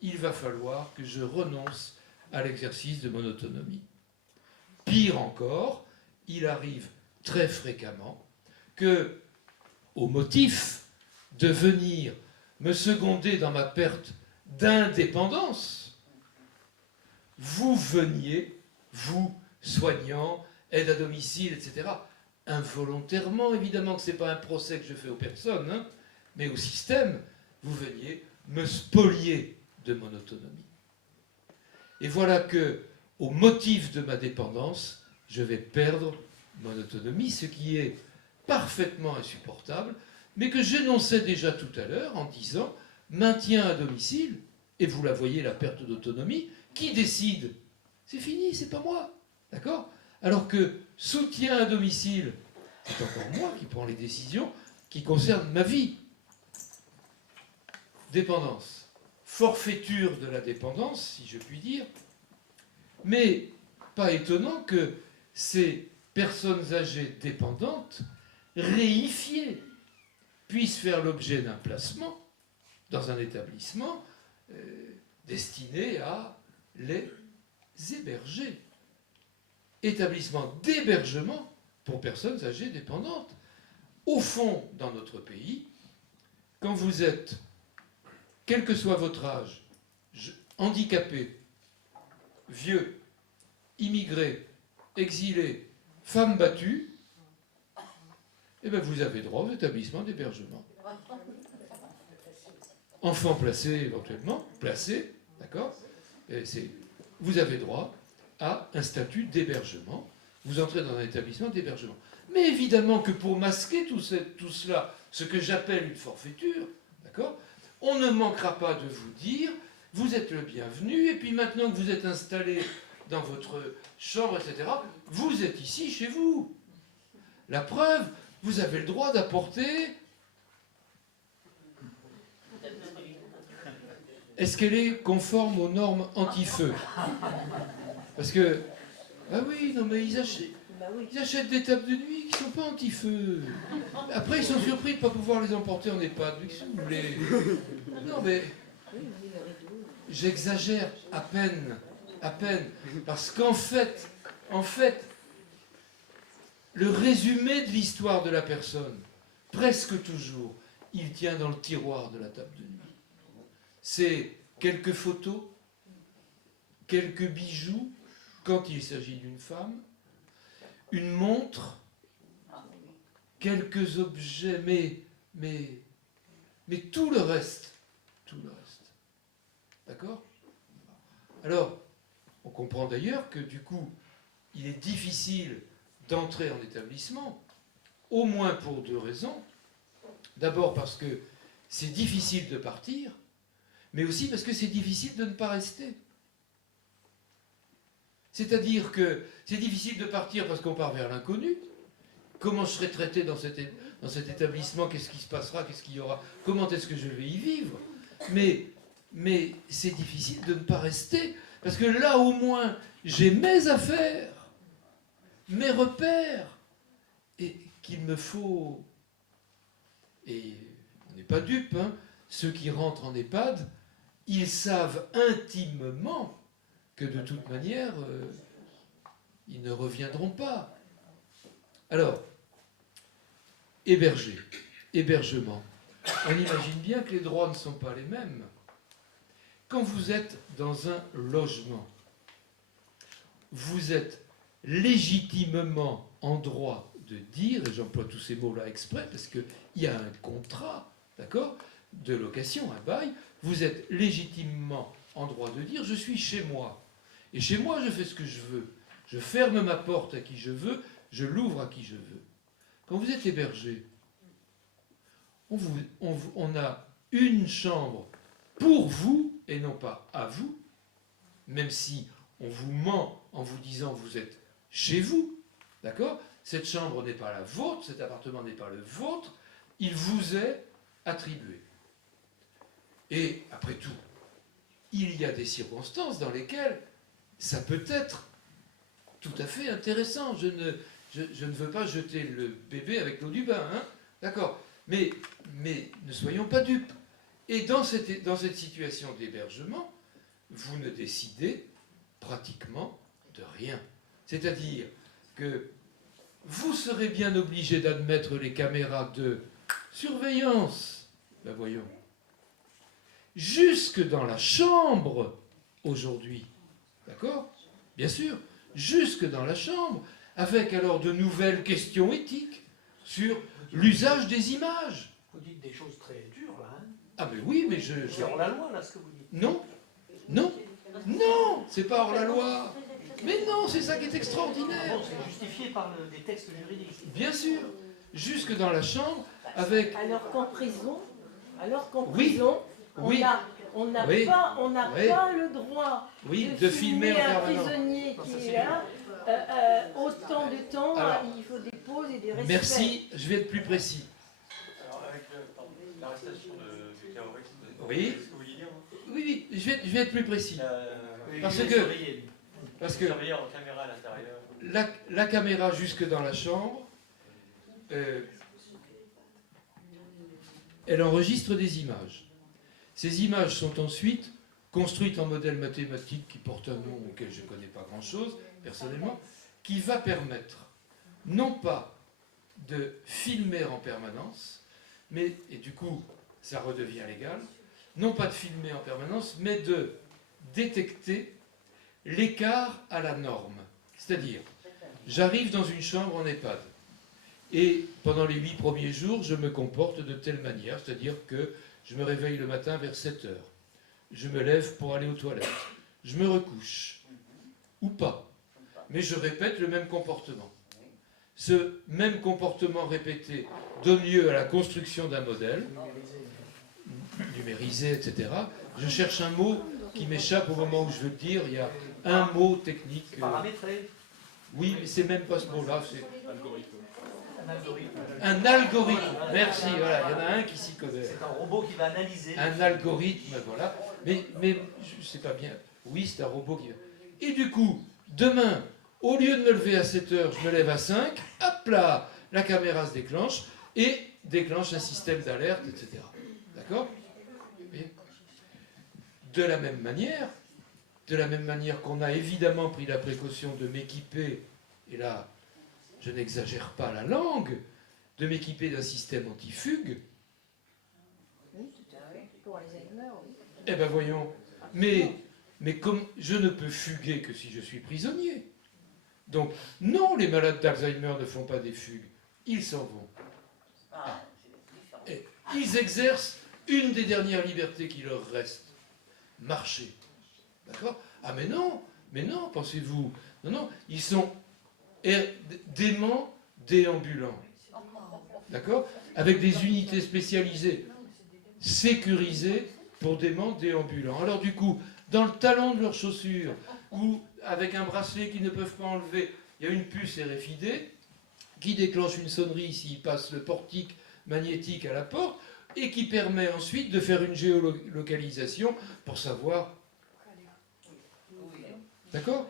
il va falloir que je renonce à l'exercice de mon autonomie. Pire encore, il arrive très fréquemment que, au motif de venir me seconder dans ma perte d'indépendance, vous veniez, vous, soignants, aide à domicile, etc., involontairement, évidemment que ce n'est pas un procès que je fais aux personnes, hein, mais au système, vous veniez me spolier de mon autonomie. Et voilà que, au motif de ma dépendance, je vais perdre mon autonomie, ce qui est parfaitement insupportable, mais que j'énonçais déjà tout à l'heure en disant maintien à domicile, et vous la voyez, la perte d'autonomie, qui décide? C'est fini, c'est pas moi. D'accord? Alors que soutien à domicile, c'est encore moi qui prends les décisions qui concernent ma vie. Dépendance. Forfaiture de la dépendance, si je puis dire. Mais pas étonnant que ces personnes âgées dépendantes, réifiées, puissent faire l'objet d'un placement dans un établissement destiné à les héberger. Établissement d'hébergement pour personnes âgées dépendantes. Au fond, dans notre pays, quand vous êtes, quel que soit votre âge, handicapé, vieux, immigré, exilé, femme battue, eh bien vous avez droit aux établissements d'hébergement. Enfants placés éventuellement, placés, d'accord, vous avez droit à un statut d'hébergement. Vous entrez dans un établissement d'hébergement. Mais évidemment que pour masquer tout cela, ce que j'appelle une forfaiture, d'accord, on ne manquera pas de vous dire, vous êtes le bienvenu, et puis maintenant que vous êtes installé dans votre chambre, etc., vous êtes ici chez vous. La preuve, vous avez le droit d'apporter... Est-ce qu'elle est conforme aux normes anti-feu? Parce que... Ah oui, non mais ils achètent des tables de nuit qui ne sont pas anti-feu. Après, ils sont surpris de ne pas pouvoir les emporter en EHPAD. Mais qu'est-ce que vous voulez? Non mais... J'exagère à peine. Parce qu'en fait, le résumé de l'histoire de la personne, presque toujours, il tient dans le tiroir de la table de nuit. C'est quelques photos, quelques bijoux, quand il s'agit d'une femme, une montre, quelques objets, mais tout le reste. D'accord? Alors, on comprend d'ailleurs que du coup, il est difficile d'entrer en établissement, au moins pour deux raisons. D'abord parce que c'est difficile de partir, mais aussi parce que c'est difficile de ne pas rester. C'est-à-dire que c'est difficile de partir parce qu'on part vers l'inconnu. Comment je serai traité dans cet établissement? Qu'est-ce qui se passera? Qu'est-ce qu'il y aura? Comment est-ce que je vais y vivre? Mais c'est difficile de ne pas rester, parce que là, au moins, j'ai mes affaires, mes repères, et qu'il me faut... Et on n'est pas dupes, hein, ceux qui rentrent en EHPAD, ils savent intimement que de toute manière, ils ne reviendront pas. Alors, hébergement. On imagine bien que les droits ne sont pas les mêmes. Quand vous êtes dans un logement, vous êtes légitimement en droit de dire, et j'emploie tous ces mots-là exprès, parce qu'il y a un contrat, d'accord, de location, un bail, vous êtes légitimement en droit de dire, je suis chez moi. Et chez moi, je fais ce que je veux. Je ferme ma porte à qui je veux, je l'ouvre à qui je veux. Quand vous êtes hébergé, on a une chambre pour vous et non pas à vous, même si on vous ment en vous disant vous êtes chez vous, d'accord? Cette chambre n'est pas la vôtre, cet appartement n'est pas le vôtre, il vous est attribué. Et après tout, il y a des circonstances dans lesquelles ça peut être tout à fait intéressant. Je ne veux pas jeter le bébé avec l'eau du bain, hein, d'accord? Mais ne soyons pas dupes. Et dans cette situation d'hébergement, vous ne décidez pratiquement de rien. C'est-à-dire que vous serez bien obligé d'admettre les caméras de surveillance, ben voyons, jusque dans la chambre aujourd'hui, d'accord? Bien sûr, jusque dans la chambre, avec alors de nouvelles questions éthiques sur l'usage des images. Vous dites des choses très dures, là. Hein. Ah mais oui, mais C'est hors la loi, là, ce que vous dites. Non, non, non, c'est pas hors la loi. Mais non, c'est ça qui est extraordinaire. Bon, c'est justifié par des textes juridiques. Bien sûr, jusque dans la chambre, avec... Alors qu'en prison, Oui, oui, on n'a oui, pas oui. le droit oui, de filmer en un permanence. prisonnier qui est là autant de temps. Alors, il faut des pauses et des respects. Merci, je vais être plus précis. Alors, avec l'arrestation du terroriste, Oui. ce que vous vouliez dire Oui, oui, je vais être plus précis. Parce Il est que- surveillé. Parce que Surveiller en caméra à l'intérieur. la caméra jusque dans la chambre, elle enregistre des images. Ces images sont ensuite construites en modèle mathématique qui porte un nom auquel je ne connais pas grand-chose, personnellement, qui va permettre non pas de filmer en permanence, mais, et du coup ça redevient légal, non pas de filmer en permanence, mais de détecter l'écart à la norme. C'est-à-dire, j'arrive dans une chambre en EHPAD, et pendant les 8 premiers jours, je me comporte de telle manière, c'est-à-dire que je me réveille le matin vers 7 heures, je me lève pour aller aux toilettes, je me recouche, ou pas, mais je répète le même comportement. Ce même comportement répété donne lieu à la construction d'un modèle, numérisé, etc. Je cherche un mot qui m'échappe au moment où je veux le dire, il y a un mot technique. Paramétré. Oui, mais c'est même pas ce mot-là, c'est Un algorithme. un algorithme. Merci, voilà, il y en a un qui s'y connaît. C'est un robot qui va analyser. Un algorithme, voilà. Mais je sais pas bien. Oui, c'est un robot qui va. Et du coup, demain, au lieu de me lever à 7 heures, je me lève à 5, hop là, la caméra se déclenche et déclenche un système d'alerte, etc. D'accord? Oui. De la même manière qu'on a évidemment pris la précaution de m'équiper, et là, je n'exagère pas la langue, de m'équiper d'un système anti-fugue. Oui, tout à fait. Pour Alzheimer, oui. Eh ben voyons, mais comme je ne peux fuguer que si je suis prisonnier. Donc, non, les malades d'Alzheimer ne font pas des fugues, ils s'en vont. Et ils exercent une des dernières libertés qui leur restent, marcher. D'accord? Ah mais non, pensez-vous. Non, non, ils sont déments déambulants. D'accord? Avec des unités spécialisées, sécurisées pour déments déambulants. Alors du coup, dans le talon de leurs chaussures, ou avec un bracelet qu'ils ne peuvent pas enlever, il y a une puce RFID qui déclenche une sonnerie s'il passe le portique magnétique à la porte, et qui permet ensuite de faire une géolocalisation pour savoir. D'accord?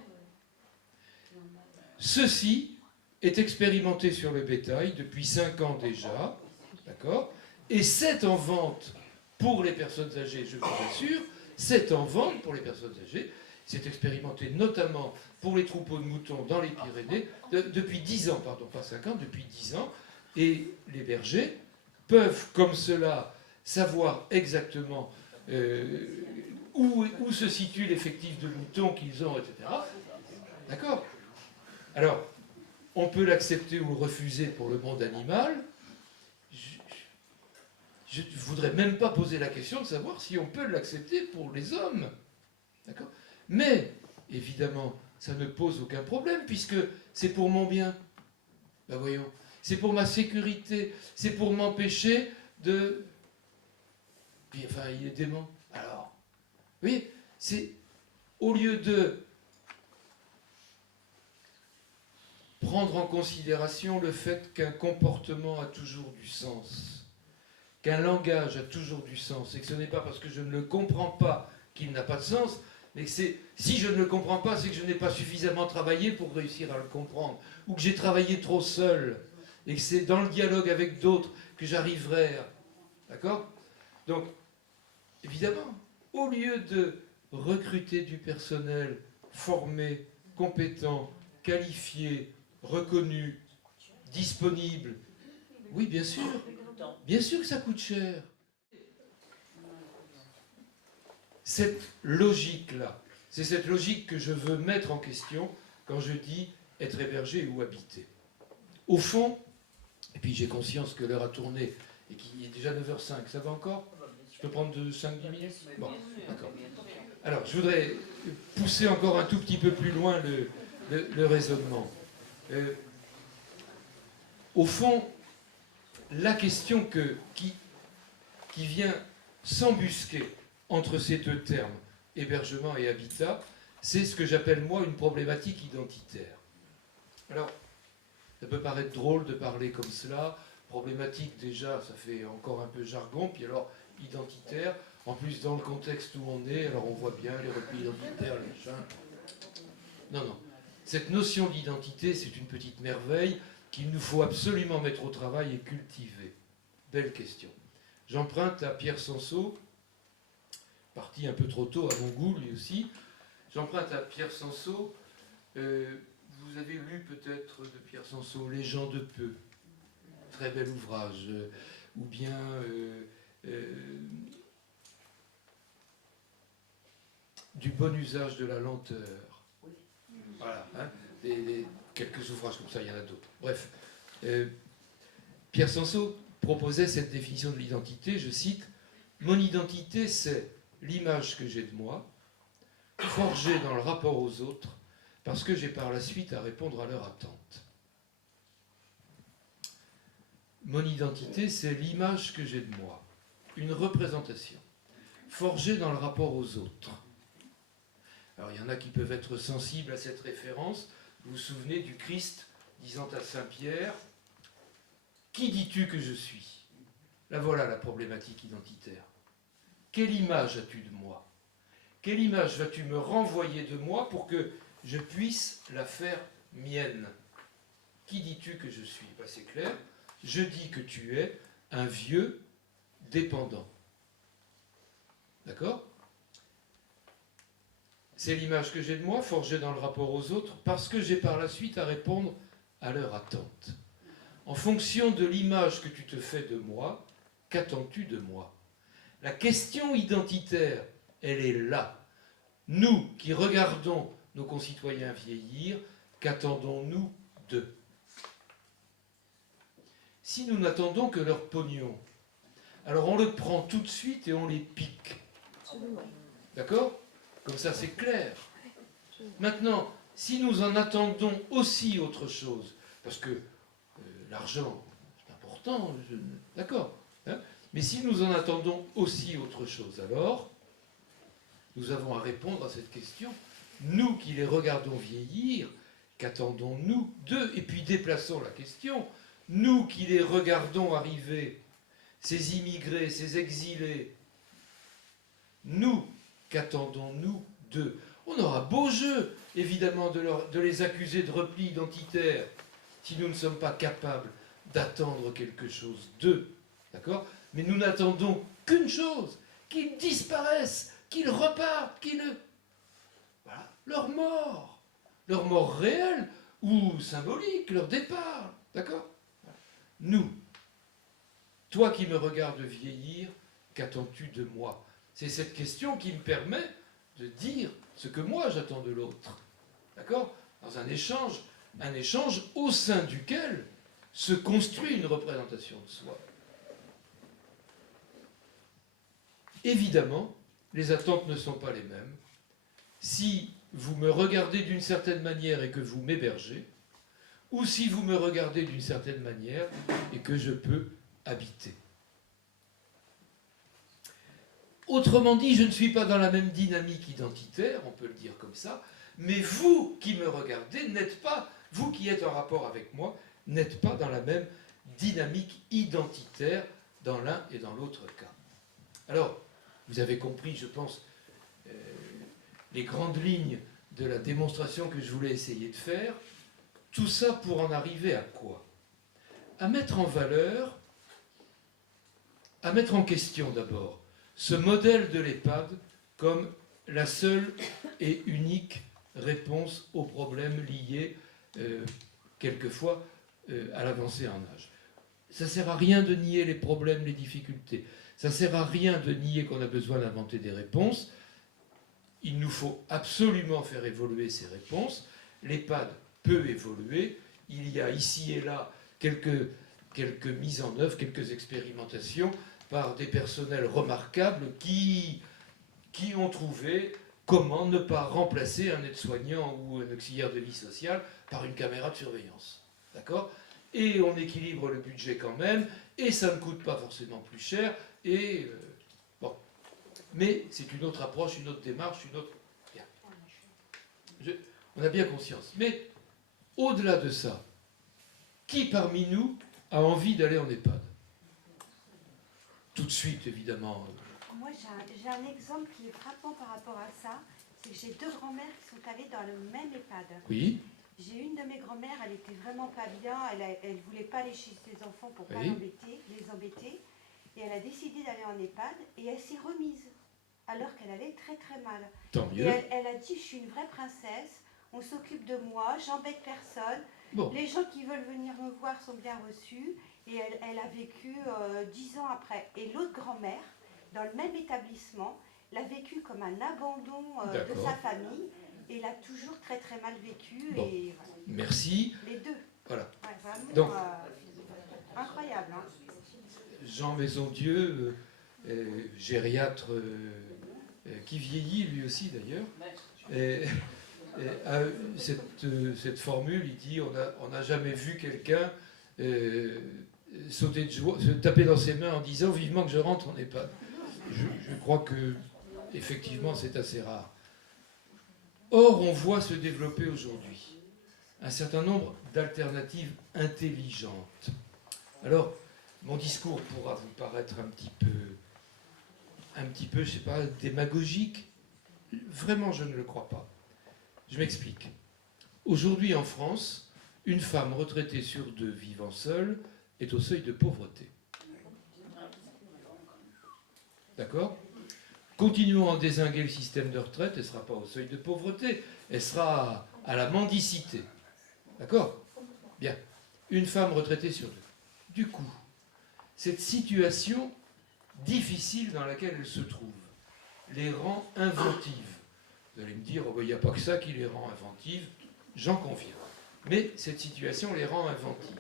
Ceci est expérimenté sur le bétail depuis 5 ans déjà, d'accord? Et c'est en vente pour les personnes âgées, je vous assure, c'est en vente pour les personnes âgées. C'est expérimenté notamment pour les troupeaux de moutons dans les Pyrénées depuis 10 ans, pardon, pas 5 ans, depuis 10 ans. Et les bergers peuvent, comme cela, savoir exactement où se situe l'effectif de moutons qu'ils ont, etc. D'accord? Alors, on peut l'accepter ou le refuser pour le monde animal. Je ne voudrais même pas poser la question de savoir si on peut l'accepter pour les hommes. D'accord? Mais, évidemment, ça ne pose aucun problème, puisque c'est pour mon bien. Ben voyons, c'est pour ma sécurité, c'est pour m'empêcher de... Puis, enfin, il est dément. Alors, vous voyez, c'est au lieu de prendre en considération le fait qu'un comportement a toujours du sens, qu'un langage a toujours du sens, et que ce n'est pas parce que je ne le comprends pas qu'il n'a pas de sens, mais que si je ne le comprends pas, c'est que je n'ai pas suffisamment travaillé pour réussir à le comprendre, ou que j'ai travaillé trop seul, et que c'est dans le dialogue avec d'autres que j'arriverai à... D'accord? Donc, évidemment, au lieu de recruter du personnel formé, compétent, qualifié, reconnu, disponible. Oui, bien sûr. Bien sûr que ça coûte cher. Cette logique-là, c'est cette logique que je veux mettre en question quand je dis être hébergé ou habité. Au fond, et puis j'ai conscience que l'heure a tourné et qu'il est déjà 9h05, ça va encore? Je peux prendre 5-10 minutes? Bon, d'accord. Alors, je voudrais pousser encore un tout petit peu plus loin le raisonnement. Au fond, la question qui vient s'embusquer entre ces deux termes, hébergement et habitat, c'est ce que j'appelle moi une problématique identitaire. Alors, ça peut paraître drôle de parler comme cela, problématique déjà, ça fait encore un peu jargon, puis alors identitaire, en plus dans le contexte où on est, alors on voit bien les replis identitaires, les machins. Non, non. Cette notion d'identité, c'est une petite merveille qu'il nous faut absolument mettre au travail et cultiver. Belle question. J'emprunte à Pierre Sanso, parti un peu trop tôt à mon goût lui aussi, j'emprunte à Pierre Sanso, vous avez lu peut-être de Pierre Sanso Les gens de peu, très bel ouvrage, ou bien Du bon usage de la lenteur. Voilà, hein, quelques ouvrages comme ça, il y en a d'autres. Bref, Pierre Sanso proposait cette définition de l'identité, je cite, « Mon identité, c'est l'image que j'ai de moi, forgée dans le rapport aux autres, parce que j'ai par la suite à répondre à leur attente. » Mon identité, c'est l'image que j'ai de moi, une représentation, forgée dans le rapport aux autres. Alors il y en a qui peuvent être sensibles à cette référence. Vous vous souvenez du Christ disant à Saint Pierre, « Qui dis-tu que je suis ?» Là voilà la problématique identitaire. Quelle image as-tu de moi? Quelle image vas-tu me renvoyer de moi pour que je puisse la faire mienne? Qui dis-tu que je suis? Ben, c'est clair, je dis que tu es un vieux dépendant. D'accord? C'est l'image que j'ai de moi, forgée dans le rapport aux autres, parce que j'ai par la suite à répondre à leur attente. En fonction de l'image que tu te fais de moi, qu'attends-tu de moi? La question identitaire, elle est là. Nous qui regardons nos concitoyens vieillir, qu'attendons-nous d'eux? Si nous n'attendons que leur pognon, alors on le prend tout de suite et on les pique. D'accord? Comme ça c'est clair. Maintenant, si nous en attendons aussi autre chose, parce que l'argent c'est important, d'accord, hein, mais si nous en attendons aussi autre chose, alors nous avons à répondre à cette question. Nous qui les regardons vieillir, qu'attendons-nous d'eux? Et puis déplaçons la question. Nous qui les regardons arriver, ces immigrés, ces exilés, nous, qu'attendons-nous d'eux? On aura beau jeu, évidemment, de les accuser de repli identitaire, si nous ne sommes pas capables d'attendre quelque chose d'eux. D'accord? Mais nous n'attendons qu'une chose, qu'ils disparaissent, qu'ils repartent, qu'ils... Voilà, leur mort réelle ou symbolique, leur départ. D'accord? Nous, toi qui me regardes vieillir, qu'attends-tu de moi? C'est cette question qui me permet de dire ce que moi j'attends de l'autre. D'accord? Dans un échange au sein duquel se construit une représentation de soi. Évidemment, les attentes ne sont pas les mêmes. Si vous me regardez d'une certaine manière et que vous m'hébergez, ou si vous me regardez d'une certaine manière et que je peux habiter. Autrement dit, je ne suis pas dans la même dynamique identitaire, on peut le dire comme ça, mais vous qui me regardez n'êtes pas, vous qui êtes en rapport avec moi, n'êtes pas dans la même dynamique identitaire dans l'un et dans l'autre cas. Alors, vous avez compris, je pense, les grandes lignes de la démonstration que je voulais essayer de faire. Tout ça pour en arriver à quoi? À mettre en valeur, à mettre en question d'abord ce modèle de l'EHPAD comme la seule et unique réponse aux problèmes liés quelquefois à l'avancée en âge. Ça ne sert à rien de nier les problèmes, les difficultés. Ça ne sert à rien de nier qu'on a besoin d'inventer des réponses. Il nous faut absolument faire évoluer ces réponses. L'EHPAD peut évoluer. Il y a ici et là quelques mises en œuvre, quelques expérimentations par des personnels remarquables qui ont trouvé comment ne pas remplacer un aide-soignant ou un auxiliaire de vie sociale par une caméra de surveillance. D'accord ? Et on équilibre le budget quand même, et ça ne coûte pas forcément plus cher, et bon. Mais c'est une autre approche, une autre démarche, une autre... Bien. On a bien conscience. Mais au-delà de ça, qui parmi nous a envie d'aller en EHPAD? Tout de suite, évidemment. Moi, j'ai un exemple qui est frappant par rapport à ça. C'est que j'ai 2 grands-mères qui sont allées dans le même EHPAD. Oui. J'ai une de mes grand-mères, elle était vraiment pas bien. Elle voulait pas aller chez ses enfants pour pas Oui. les embêter. Et elle a décidé d'aller en EHPAD et elle s'est remise. Alors qu'elle allait très très mal. Tant Et mieux. elle a dit, je suis une vraie princesse. On s'occupe de moi, j'embête personne. Bon. Les gens qui veulent venir me voir sont bien reçus. Et elle a vécu 10 ans après. Et l'autre grand-mère, dans le même établissement, l'a vécu comme un abandon de D'accord. sa famille et l'a toujours très très mal vécu. Bon. Et voilà. Merci. Les deux. Voilà. Ouais, vraiment, Donc- incroyable. Hein. Jean Maisondieu, gériatre qui vieillit lui aussi d'ailleurs, a cette formule, il dit on n'a jamais vu quelqu'un sauter de joie, se taper dans ses mains en disant vivement que je rentre en EHPAD. Je crois que effectivement c'est assez rare. Or on voit se développer aujourd'hui un certain nombre d'alternatives intelligentes. Alors mon discours pourra vous paraître un petit peu, je sais pas, démagogique. Vraiment, je ne le crois pas. Je m'explique. Aujourd'hui, en France, une femme retraitée sur 2 vivant seule est au seuil de pauvreté. D'accord ? Continuons à dézinguer le système de retraite, elle ne sera pas au seuil de pauvreté, elle sera à la mendicité. D'accord ? Bien. Une femme retraitée sur 2. Du coup, cette situation difficile dans laquelle elle se trouve les rend inventives. Vous allez me dire, il n'y a pas que ça qui les rend inventives, j'en conviens. Mais cette situation les rend inventives.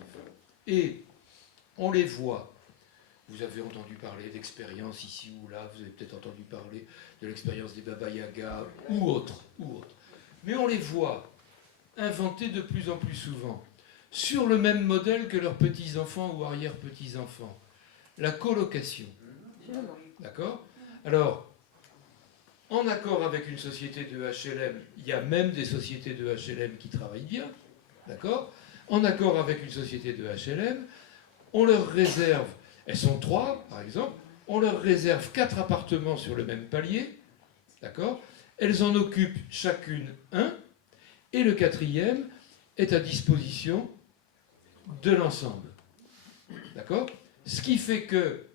Et on les voit. Vous avez entendu parler d'expériences ici ou là, vous avez peut-être entendu parler de l'expérience des Baba Yaga ou autres. Mais on les voit inventer de plus en plus souvent, sur le même modèle que leurs petits-enfants ou arrière-petits-enfants. La colocation. D'accord ? Alors, en accord avec une société de HLM, il y a même des sociétés de HLM qui travaillent bien. D'accord ? En accord avec une société de HLM, on leur réserve, elles sont 3 par exemple, on leur réserve 4 appartements sur le même palier. D'accord ? Elles en occupent chacune un, et le 4e est à disposition de l'ensemble. D'accord ? Ce qui fait que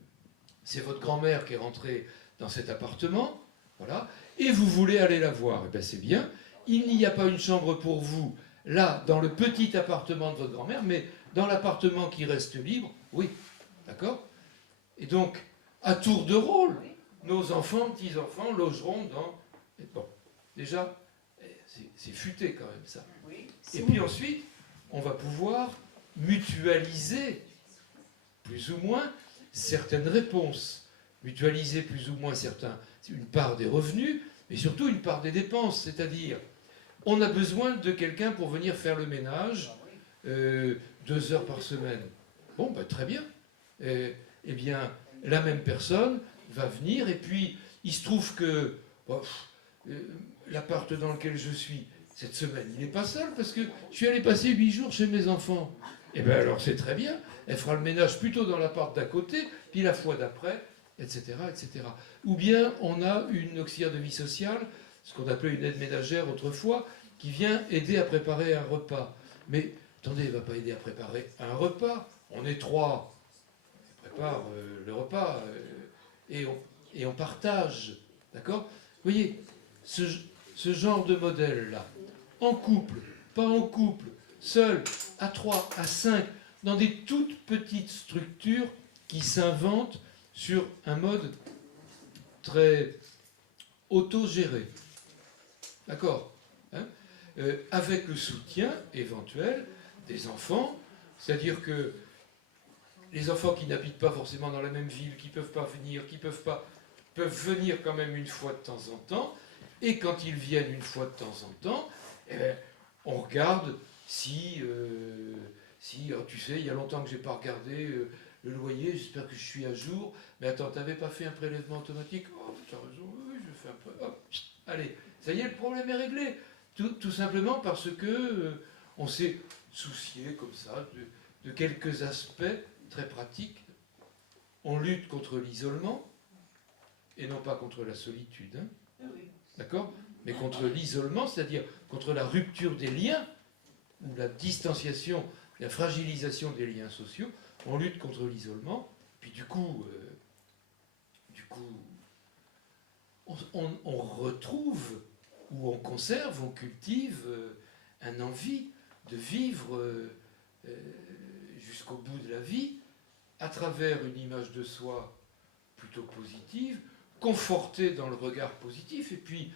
c'est votre grand-mère qui est rentrée dans cet appartement, voilà, et vous voulez aller la voir. Eh bien, c'est bien. Il n'y a pas une chambre pour vous, là, dans le petit appartement de votre grand-mère, mais dans l'appartement qui reste libre, oui. D'accord ? Et donc, à tour de rôle, nos enfants, petits-enfants, logeront dans... Bon, déjà, c'est futé quand même, ça. Et puis ensuite, on va pouvoir mutualiser, plus ou moins, certaines réponses, mutualiser plus ou moins une part des revenus, mais surtout une part des dépenses. C'est-à-dire, on a besoin de quelqu'un pour venir faire le ménage 2 heures par semaine. Bon, ben, très bien. Eh bien, la même personne va venir, et puis il se trouve que l'appart dans lequel je suis, cette semaine, il n'est pas seul, parce que je suis allé passer 8 jours chez mes enfants. Eh bien, alors c'est très bien. Elle fera le ménage plutôt dans l'appart d'à côté, puis la fois d'après, etc., etc. Ou bien on a une auxiliaire de vie sociale, ce qu'on appelait une aide ménagère autrefois, qui vient aider à préparer un repas. Mais attendez, elle ne va pas aider à préparer un repas. On est 3. Elle prépare le repas et on partage. D'accord ? Vous voyez, ce genre de modèle-là, en couple, pas en couple, seuls, à 3, à 5, dans des toutes petites structures qui s'inventent sur un mode très autogéré. D'accord, hein, avec le soutien éventuel des enfants, c'est-à-dire que les enfants qui n'habitent pas forcément dans la même ville, qui ne peuvent pas venir, peuvent venir quand même une fois de temps en temps, et quand ils viennent une fois de temps en temps, eh bien, on regarde si tu sais, il y a longtemps que je n'ai pas regardé le loyer, j'espère que je suis à jour, mais attends, tu n'avais pas fait un prélèvement automatique? Oh, tu as raison, oui, je fais un prélèvement. Hop, allez, ça y est, le problème est réglé. Tout simplement parce que on s'est soucié comme ça de quelques aspects très pratiques. On lutte contre l'isolement, et non pas contre la solitude. Hein, d'accord? Mais contre l'isolement, c'est-à-dire contre la rupture des liens, ou la distanciation, la fragilisation des liens sociaux. On lutte contre l'isolement, puis du coup on retrouve, ou on conserve, on cultive un envie de vivre jusqu'au bout de la vie, à travers une image de soi plutôt positive, confortée dans le regard positif, et puis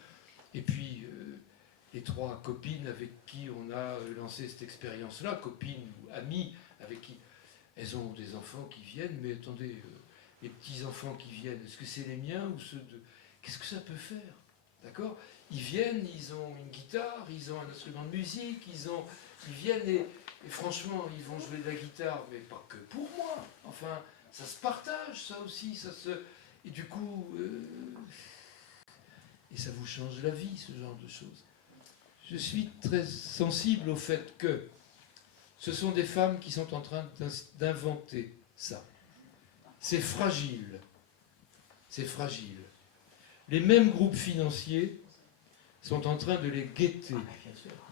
les 3 copines avec qui on a lancé cette expérience-là, copines ou amies avec qui elles ont des enfants qui viennent, mais attendez, les petits-enfants qui viennent, est-ce que c'est les miens ou ceux de... Qu'est-ce que ça peut faire? D'accord? Ils viennent, ils ont une guitare, ils ont un instrument de musique, ils viennent et franchement, ils vont jouer de la guitare, mais pas que pour moi. Enfin, ça se partage, ça aussi, et du coup... Et ça vous change la vie, ce genre de choses. Je suis très sensible au fait que ce sont des femmes qui sont en train d'inventer ça. C'est fragile. C'est fragile. Les mêmes groupes financiers sont en train de les guetter,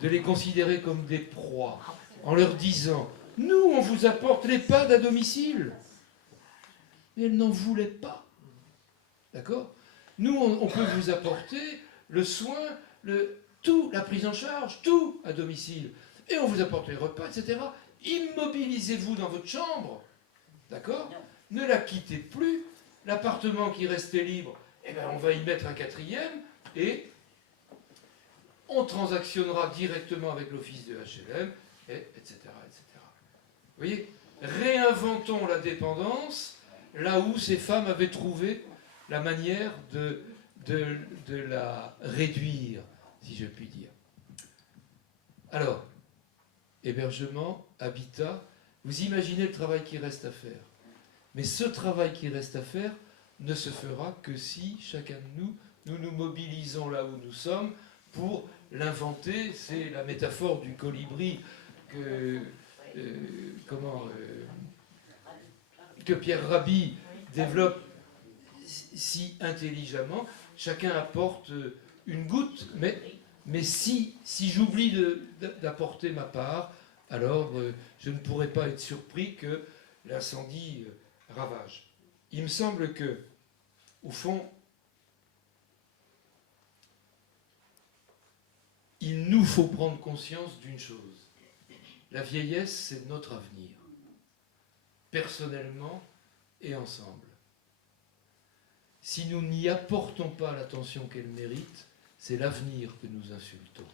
de les considérer comme des proies, en leur disant « Nous, on vous apporte l'EHPAD à domicile !» Mais elles n'en voulaient pas. D'accord ? Nous, on peut vous apporter le soin, tout, la prise en charge, tout à domicile. Et on vous apporte les repas, etc. Immobilisez-vous dans votre chambre. D'accord? Ne la quittez plus. L'appartement qui restait libre, eh ben, on va y mettre un 4e et on transactionnera directement avec l'office de HLM, etc., etc. Vous voyez? Réinventons la dépendance là où ces femmes avaient trouvé la manière de la réduire, si je puis dire. Alors, hébergement, habitat, vous imaginez le travail qui reste à faire. Mais ce travail qui reste à faire ne se fera que si chacun de nous mobilisons là où nous sommes pour l'inventer. C'est la métaphore du colibri que Pierre Rabhi développe si intelligemment. Chacun apporte une goutte, mais si j'oublie d'apporter ma part, alors je ne pourrai pas être surpris que l'incendie ravage. Il me semble que, au fond, il nous faut prendre conscience d'une chose. La vieillesse, c'est notre avenir, personnellement et ensemble. Si nous n'y apportons pas l'attention qu'elle mérite, c'est l'avenir que nous insultons.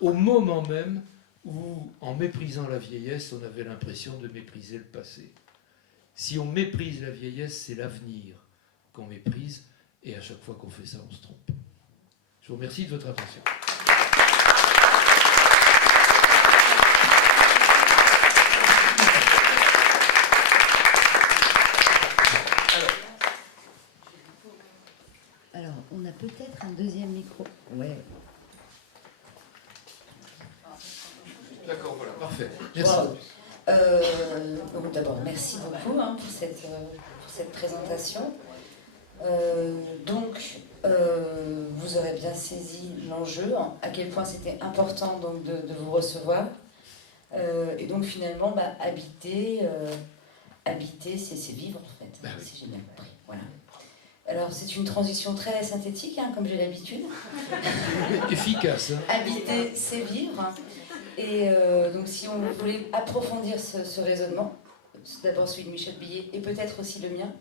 Au moment même où, en méprisant la vieillesse, on avait l'impression de mépriser le passé. Si on méprise la vieillesse, c'est l'avenir qu'on méprise, et à chaque fois qu'on fait ça, on se trompe. Je vous remercie de votre attention. Alors, on a peut-être un deuxième micro. Ouais. D'accord, voilà, parfait. Merci. Wow. Donc d'abord, merci beaucoup pour cette présentation. Vous aurez bien saisi l'enjeu, à quel point c'était important donc, de vous recevoir. Et donc finalement, habiter, c'est vivre en fait. Ben oui. Si j'ai bien compris. Voilà. Alors c'est une transition très synthétique, comme j'ai l'habitude. Efficace. Hein. Habiter, c'est vivre. Et donc si on voulait approfondir ce raisonnement, d'abord celui de Michel Billet et peut-être aussi le mien,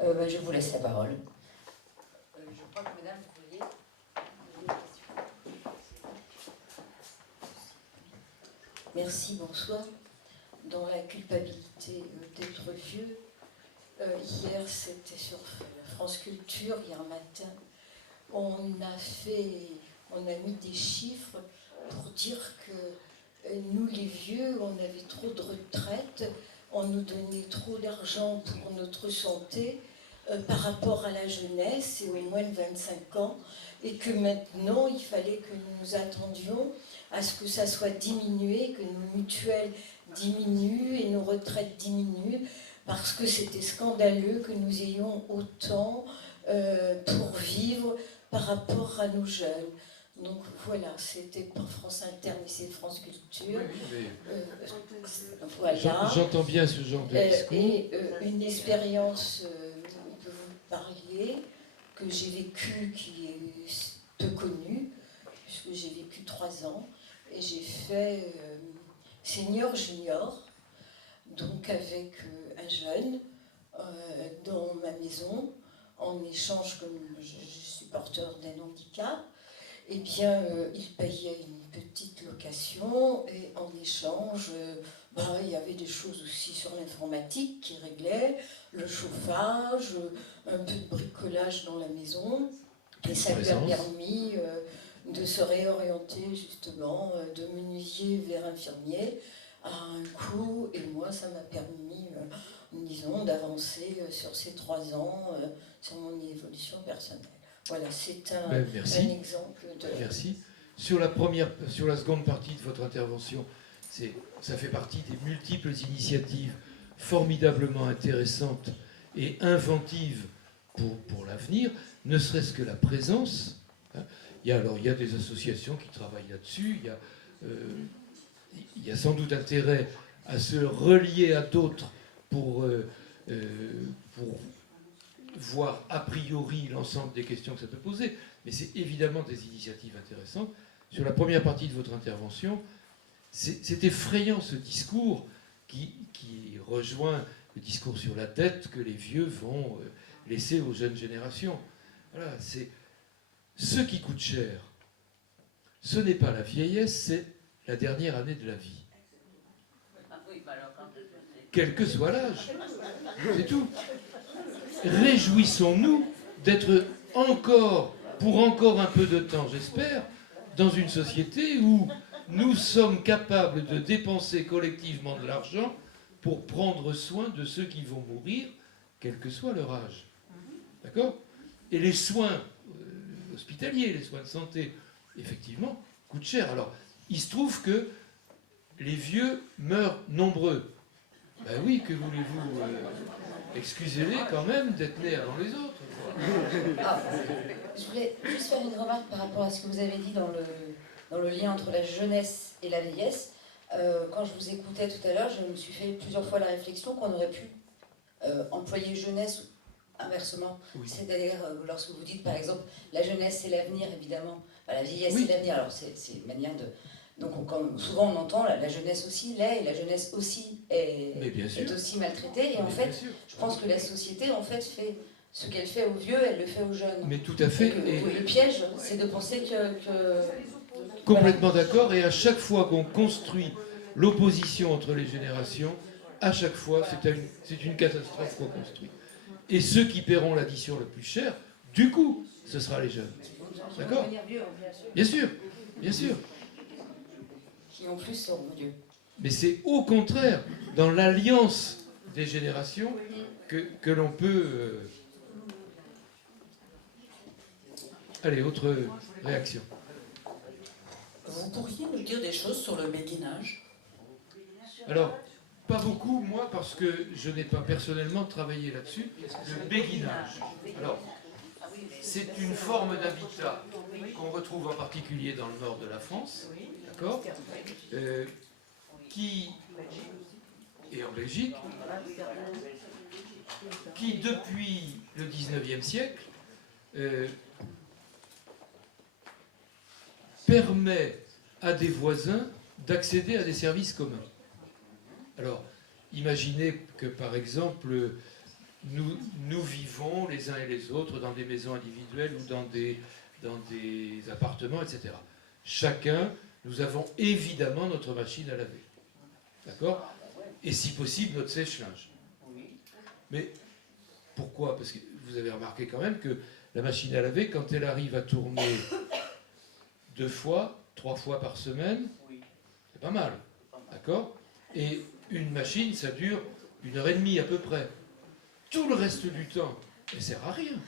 je vous laisse la parole. Je crois que madame, vous vouliez poser une question. Merci, bonsoir. Dans la culpabilité d'être vieux, hier c'était sur France Culture, hier matin, on a mis des chiffres pour dire que nous les vieux, on avait trop de retraites, on nous donnait trop d'argent pour notre santé par rapport à la jeunesse et aux moins de 25 ans, et que maintenant il fallait que nous attendions à ce que ça soit diminué, que nos mutuelles diminuent et nos retraites diminuent, parce que c'était scandaleux que nous ayons autant pour vivre par rapport à nos jeunes. Donc voilà, c'était pas France Inter, mais c'est France Culture. Voilà. J'entends bien ce genre de discours. Et une expérience que vous parliez, que j'ai vécue, qui est peu connue, puisque j'ai vécu 3 ans, et j'ai fait senior junior, donc avec un jeune dans ma maison, en échange, comme je suis porteur d'un handicap, eh bien, il payait une petite location et en échange, il y avait des choses aussi sur l'informatique qui réglaient, le chauffage, un peu de bricolage dans la maison. Et ça lui a permis de se réorienter justement de menuisier vers infirmier à un coup. Et moi, ça m'a permis, disons, d'avancer sur ces 3 ans, sur mon évolution personnelle. Voilà, c'est un exemple de... Merci. Sur la seconde partie de votre intervention, ça fait partie des multiples initiatives formidablement intéressantes et inventives pour l'avenir, ne serait-ce que la présence. Hein. Il y a des associations qui travaillent là-dessus, il y a sans doute intérêt à se relier à d'autres pour voir a priori l'ensemble des questions que ça peut poser, mais c'est évidemment des initiatives intéressantes. Sur la première partie de votre intervention, c'est effrayant ce discours qui rejoint le discours sur la dette que les vieux vont laisser aux jeunes générations. Voilà, c'est ce qui coûte cher. Ce n'est pas la vieillesse, c'est la dernière année de la vie. Quel que soit l'âge, c'est tout. Réjouissons-nous d'être pour encore un peu de temps, j'espère, dans une société où nous sommes capables de dépenser collectivement de l'argent pour prendre soin de ceux qui vont mourir, quel que soit leur âge. D'accord ? Et les soins hospitaliers, les soins de santé, effectivement, coûtent cher. Alors, il se trouve que les vieux meurent nombreux. Ben oui, que voulez-vous excusez-les quand même d'être nés avant les autres. Je voulais juste faire une remarque par rapport à ce que vous avez dit dans le lien entre la jeunesse et la vieillesse. Quand je vous écoutais tout à l'heure, je me suis fait plusieurs fois la réflexion qu'on aurait pu employer jeunesse inversement. Oui. C'est-à-dire, lorsque vous dites par exemple, la jeunesse c'est l'avenir, évidemment, la vieillesse c'est l'avenir, alors c'est une manière de... Donc souvent on entend la jeunesse aussi l'est, et la jeunesse aussi est aussi maltraitée. Et en fait, je pense que la société en fait fait ce qu'elle fait aux vieux, elle le fait aux jeunes. Mais tout à fait. Et le piège, c'est de penser que... Complètement d'accord. Et à chaque fois qu'on construit l'opposition entre les générations, à chaque fois c'est une catastrophe qu'on construit. Et ceux qui paieront l'addition le plus cher, du coup, ce sera les jeunes. D'accord ? Bien sûr, bien sûr. Qui en plus seront vieux. Mais c'est au contraire dans l'alliance des générations que l'on peut... Allez, autre réaction. Vous pourriez nous dire des choses sur le béguinage ? Alors, pas beaucoup, moi, parce que je n'ai pas personnellement travaillé là-dessus. Le béguinage. Alors, c'est une forme d'habitat qu'on retrouve en particulier dans le nord de la France, d'accord, et en Belgique, qui depuis le 19e siècle permet à des voisins d'accéder à des services communs. Alors, imaginez que, par exemple, nous vivons les uns et les autres dans des maisons individuelles ou dans des appartements, etc. Chacun, nous avons évidemment notre machine à laver. D'accord? Et si possible, notre sèche-linge. Mais pourquoi? Parce que vous avez remarqué quand même que la machine à laver, quand elle arrive à tourner 2 fois, 3 fois par semaine, c'est pas mal. D'accord? Et une machine, ça dure 1h30 à peu près. Tout le reste du temps, elle ne sert à rien.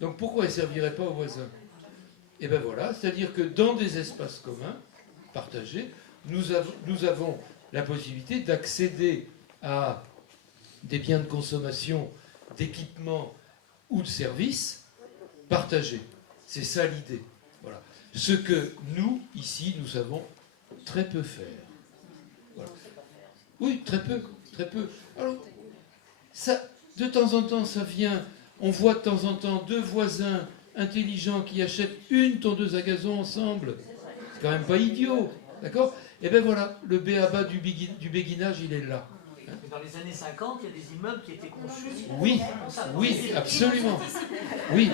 Donc pourquoi elle ne servirait pas aux voisins? Et bien voilà, c'est-à-dire que dans des espaces communs, partagés, nous avons la possibilité d'accéder à des biens de consommation, d'équipements ou de services partagés. C'est ça l'idée. Voilà. Ce que nous, ici, nous savons très peu faire. Voilà. Oui, très peu, très peu. Alors, ça, de temps en temps, ça vient. On voit de temps en temps 2 voisins intelligents qui achètent une tondeuse à gazon ensemble. C'est quand même pas idiot, d'accord? Et bien voilà, le b.a.-ba du béguinage, il est là. Mais dans les années 50, il y a des immeubles qui étaient conçus. Oui, oui, absolument. Oui,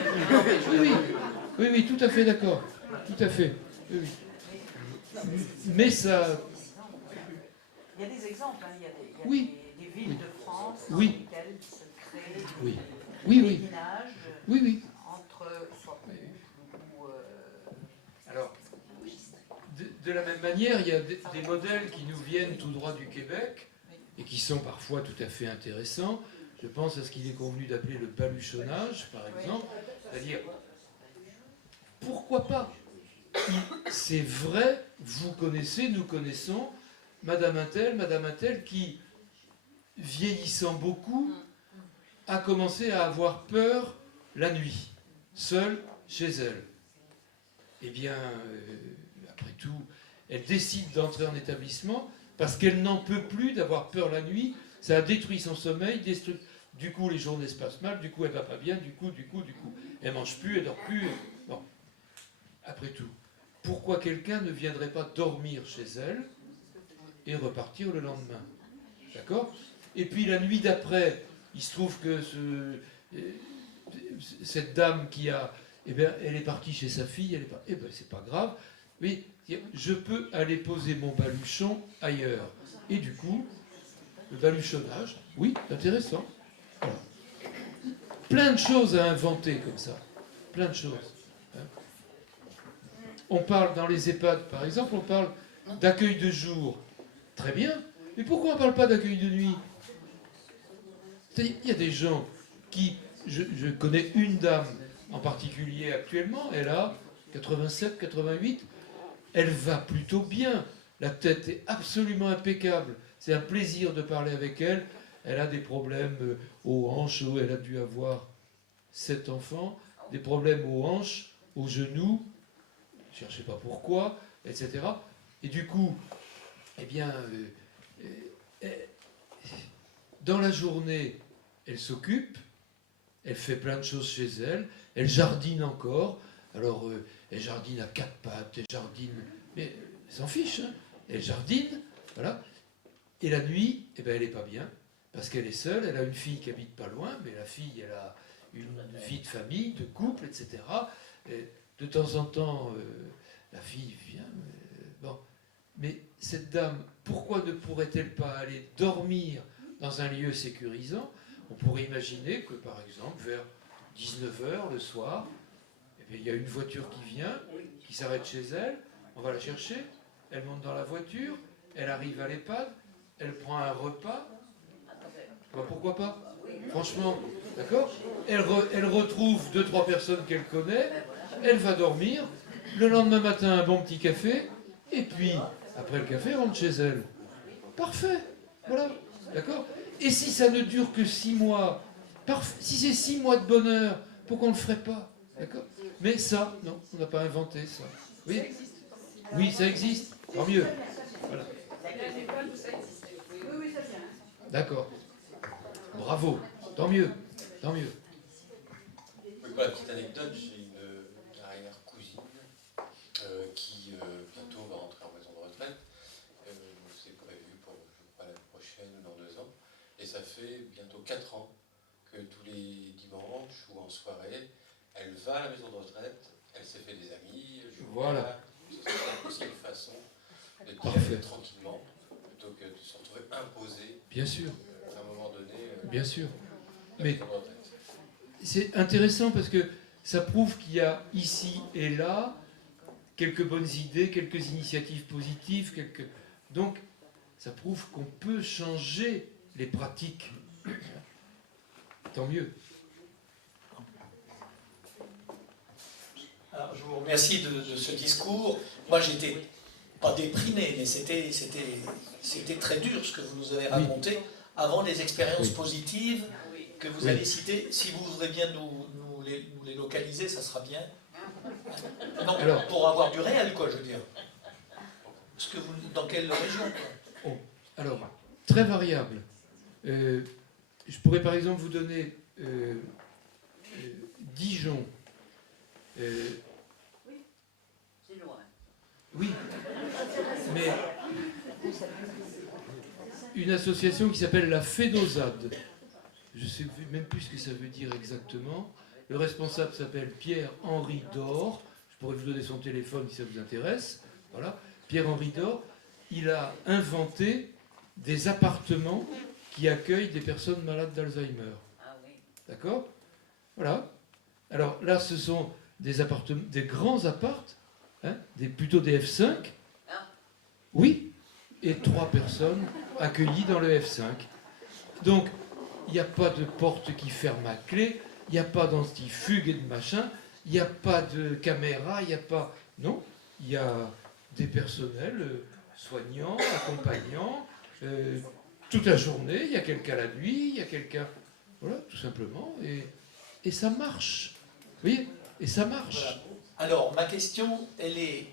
oui, tout à fait d'accord. Tout à fait. Oui, oui. Mais ça. Il y a des exemples, hein. Il y a Oui. des villes de France dans Oui. lesquelles se crée Oui. des Oui, oui. béguinages Oui, oui. entre soit ou Alors, de la même manière, il y a des modèles qui nous viennent tout droit du Québec et qui sont parfois tout à fait intéressants. Je pense à ce qu'il est convenu d'appeler le baluchonnage, par exemple. C'est-à-dire, pourquoi pas? C'est vrai, vous connaissez, nous connaissons Madame Untel qui, vieillissant beaucoup, a commencé à avoir peur la nuit, seule chez elle. Eh bien, après tout, elle décide d'entrer en établissement parce qu'elle n'en peut plus d'avoir peur la nuit. Ça a détruit son sommeil, du coup les journées se passent mal, du coup elle va pas bien, du coup. Elle mange plus, elle dort plus. Bon. Après tout, pourquoi quelqu'un ne viendrait pas dormir chez elle et repartir le lendemain? D'accord? Et puis la nuit d'après, il se trouve que cette dame qui a... Eh bien, elle est partie chez sa fille, eh bien, c'est pas grave. Oui, je peux aller poser mon baluchon ailleurs. Et du coup, le baluchonnage, oui, c'est intéressant. Voilà. Plein de choses à inventer comme ça. Plein de choses. On parle dans les EHPAD, par exemple, on parle d'accueil de jour. Très bien. Mais pourquoi on ne parle pas d'accueil de nuit? Il y a des gens qui... Je connais une dame en particulier actuellement, elle a 87, 88, elle va plutôt bien, la tête est absolument impeccable, c'est un plaisir de parler avec elle, elle a des problèmes aux hanches, elle a dû avoir 7 enfants, des problèmes aux hanches, aux genoux, je ne cherchez pas pourquoi, etc. Et du coup, eh bien, dans la journée, elle s'occupe, elle fait plein de choses chez elle, elle jardine encore, alors elle jardine à 4 pattes, elle jardine, mais elle s'en fiche, hein. Elle jardine, voilà, et la nuit, eh ben, elle n'est pas bien, parce qu'elle est seule, elle a une fille qui habite pas loin, mais la fille, elle a une vie de famille, de couple, etc. Et de temps en temps, la fille vient, bon, mais cette dame, pourquoi ne pourrait-elle pas aller dormir dans un lieu sécurisant? On pourrait imaginer que, par exemple, vers 19h le soir, eh bien, il y a une voiture qui vient, qui s'arrête chez elle, on va la chercher, elle monte dans la voiture, elle arrive à l'EHPAD, elle prend un repas. Ben, pourquoi pas? Franchement, d'accord? Elle retrouve 2-3 personnes qu'elle connaît, elle va dormir, le lendemain matin, un bon petit café, et puis, après le café, elle rentre chez elle. Parfait, voilà, d'accord? Et si ça ne dure que 6 mois, si c'est 6 mois de bonheur, pourquoi on ne le ferait pas? D'accord? Mais ça, non, on n'a pas inventé ça. Oui, oui, ça existe, tant mieux. Voilà. D'accord. Bravo, tant mieux, tant mieux. Pour la petite anecdote, j'ai une arrière-cousine qui bientôt va rentrer en maison de retraite 4 ans que tous les dimanches ou en soirée, elle va à la maison de retraite, elle s'est fait des amis, voilà. C'est aussi une façon de dire Parfait. tranquillement, plutôt que de se retrouver imposé Bien sûr, à un moment donné. bien sûr. La Mais maison de retraite. c'est intéressant parce que ça prouve qu'il y a ici et là quelques bonnes idées, quelques initiatives positives, donc ça prouve qu'on peut changer les pratiques. Tant mieux. Alors, je vous remercie de ce discours. Moi, j'étais pas déprimé, mais c'était très dur ce que vous nous avez raconté. Avant des expériences positives que vous avez citées, si vous voudrez bien nous les localiser, ça sera bien. Non, alors, pour avoir du réel, quoi, je veux dire. Parce que vous, dans quelle région, quoi? Alors, très variable. Je pourrais par exemple vous donner Dijon. C'est loin. Oui, mais une association qui s'appelle la Fédosade. Je ne sais même plus ce que ça veut dire exactement. Le responsable s'appelle Pierre-Henri Dor. Je pourrais vous donner son téléphone si ça vous intéresse. Voilà. Pierre-Henri Dor, il a inventé des appartements qui accueillent des personnes malades d'Alzheimer. Ah oui. D'accord? Voilà. Alors là, ce sont des appartements, des grands appartes, hein, plutôt des F5. Ah. Oui. Et 3 personnes accueillies dans le F5. Donc, il n'y a pas de porte qui ferme à clé, il n'y a pas d'antifugue et de machin, il n'y a pas de caméra, il n'y a pas... Non, il y a des personnels soignants, accompagnants, toute la journée, il y a quelqu'un la nuit, il y a quelqu'un... Voilà, tout simplement, et ça marche. Vous voyez? Et ça marche. Voilà. Alors, ma question, elle est...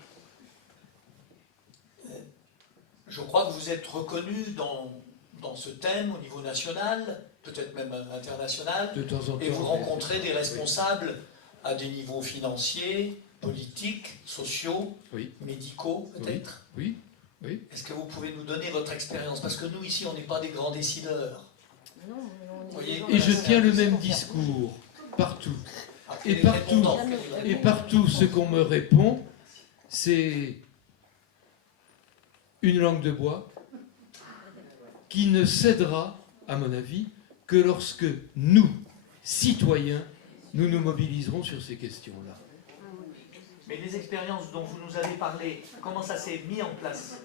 Je crois que vous êtes reconnu dans ce thème au niveau national, peut-être même international, De temps en temps. et vous rencontrez des responsables à des niveaux financiers, politiques, sociaux, médicaux peut-être. Oui, oui. Est-ce que vous pouvez nous donner votre expérience? Parce que nous, ici, on n'est pas des grands décideurs. Et je tiens le même discours, partout. Et partout, ce qu'on me répond, c'est une langue de bois qui ne cédera, à mon avis, que lorsque nous, citoyens, nous nous mobiliserons sur ces questions-là. Mais les expériences dont vous nous avez parlé, comment ça s'est mis en place?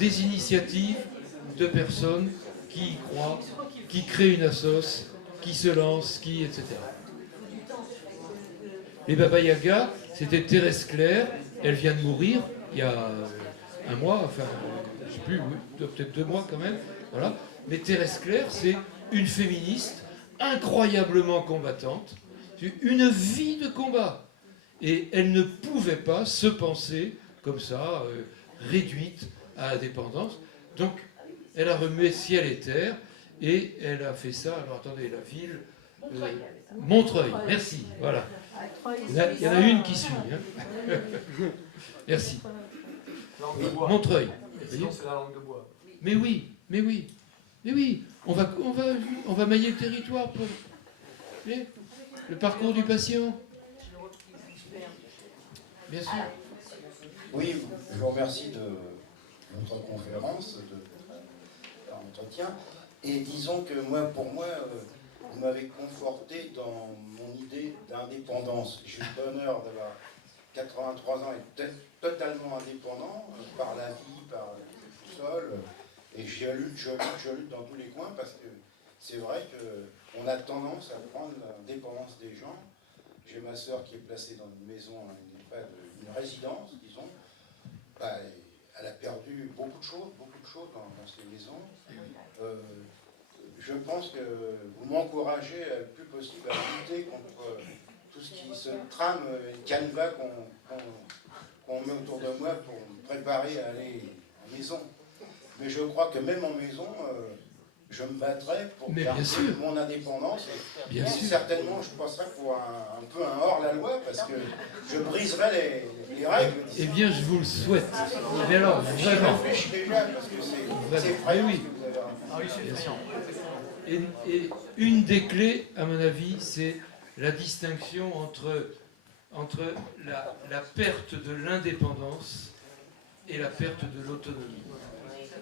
Des initiatives de personnes qui y croient, qui créent une assoce, qui se lancent, etc. Les Baba Yaga, c'était Thérèse Claire, elle vient de mourir il y a un mois, enfin, je ne sais plus, oui, peut-être 2 mois quand même, voilà. Mais Thérèse Claire, c'est une féministe incroyablement combattante, une vie de combat. Et elle ne pouvait pas se penser comme ça, réduite à la dépendance. Donc, elle a remué ciel et terre, et elle a fait ça, alors attendez, la ville... Montreuil, merci, voilà. Il y en a une qui suit. Hein. Merci. Montreuil. Sinon, c'est la langue de bois. Mais oui, mais oui, mais oui. On va mailler le territoire pour le parcours du patient. Bien sûr. Oui, je vous remercie de votre conférence, de l'entretien. Et disons que pour moi, vous m'avez conforté dans mon idée d'indépendance. J'ai eu le bonheur d'avoir 83 ans et totalement indépendant par la vie, par tout seul. Et je lutte dans tous les coins parce que c'est vrai qu'on a tendance à prendre l'indépendance des gens. J'ai ma sœur qui est placée dans une maison, une résidence, disons. Bah, elle a perdu beaucoup de choses dans ces maisons. Je pense que vous m'encouragez le plus possible à lutter contre tout ce qui se trame, canevas qu'on met autour de moi pour me préparer à aller en maison. Mais je crois que même en maison, je me battrai pour garder mon indépendance. Et certainement, je passerai pour un peu un hors-la-loi parce que je briserai les règles. Eh bien, je vous le souhaite. Mais alors, vraiment. J'y réfléchis déjà parce que c'est effrayant. Oui. Ce que vous avez raconté. Ah oui, c'est bien sûr. Et une des clés, à mon avis, c'est la distinction entre la perte de l'indépendance et la perte de l'autonomie.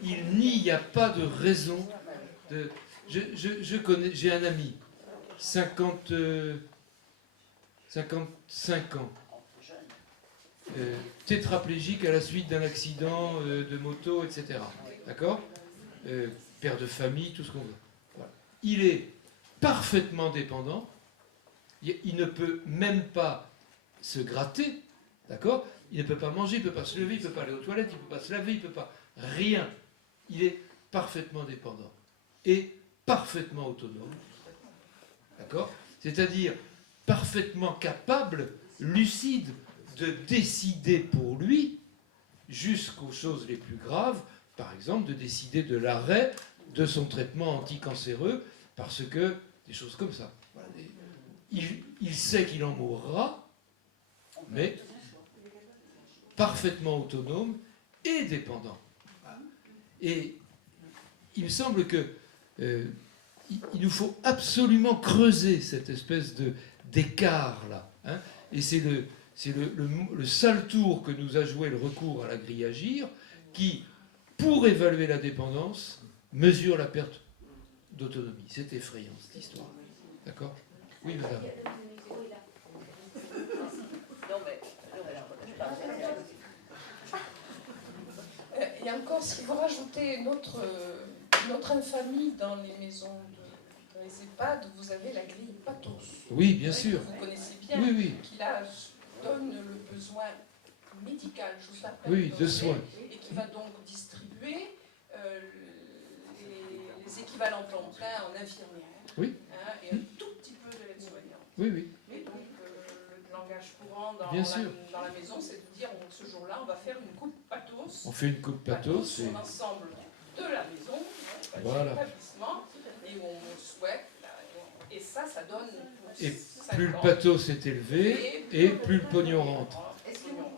Il n'y a pas de raison de... J'ai un ami, 55 ans, tétraplégique à la suite d'un accident de moto, etc. D'accord, père de famille, tout ce qu'on veut. Voilà. Il est parfaitement dépendant. Il ne peut même pas se gratter. D'accord, il ne peut pas manger, il ne peut pas se lever, il ne peut pas aller aux toilettes, il ne peut pas se laver, il ne peut pas... Rien. Il est parfaitement dépendant. Et parfaitement autonome. D'accord, c'est-à-dire parfaitement capable, lucide, de décider pour lui, jusqu'aux choses les plus graves, par exemple de décider de l'arrêt de son traitement anticancéreux, parce que des choses comme ça. Voilà, il sait qu'il en mourra, mais parfaitement autonome et dépendant. Et il me semble que il nous faut absolument creuser cette espèce d'écart-là. Hein, et c'est le sale tour que nous a joué le recours à la grille Agir, qui, pour évaluer la dépendance, mesure la perte d'autonomie. C'est effrayant, cette histoire. D'accord ? Oui, madame. Et encore, si vous rajoutez une autre infamie dans les maisons, dans les EHPAD, vous avez la grille Pathos. Oui, bien sûr. Vous connaissez bien, oui, oui. Qui là donne le besoin médical juste après. Oui, de soins. Et qui va donc distribuer les équivalents temps plein en infirmière. Oui. Hein, et un tout petit peu de l'aide-soignante. Oui, oui. Et donc, le langage courant dans la maison, c'est de dire ce jour-là, on va faire une coupe Pathos. On fait une coupe Pathos. Sur l'ensemble de la maison, voilà. L'établissement, et où on souhaite. Et ça donne. Et plus le pathos est élevé, et plus le pognon rentre.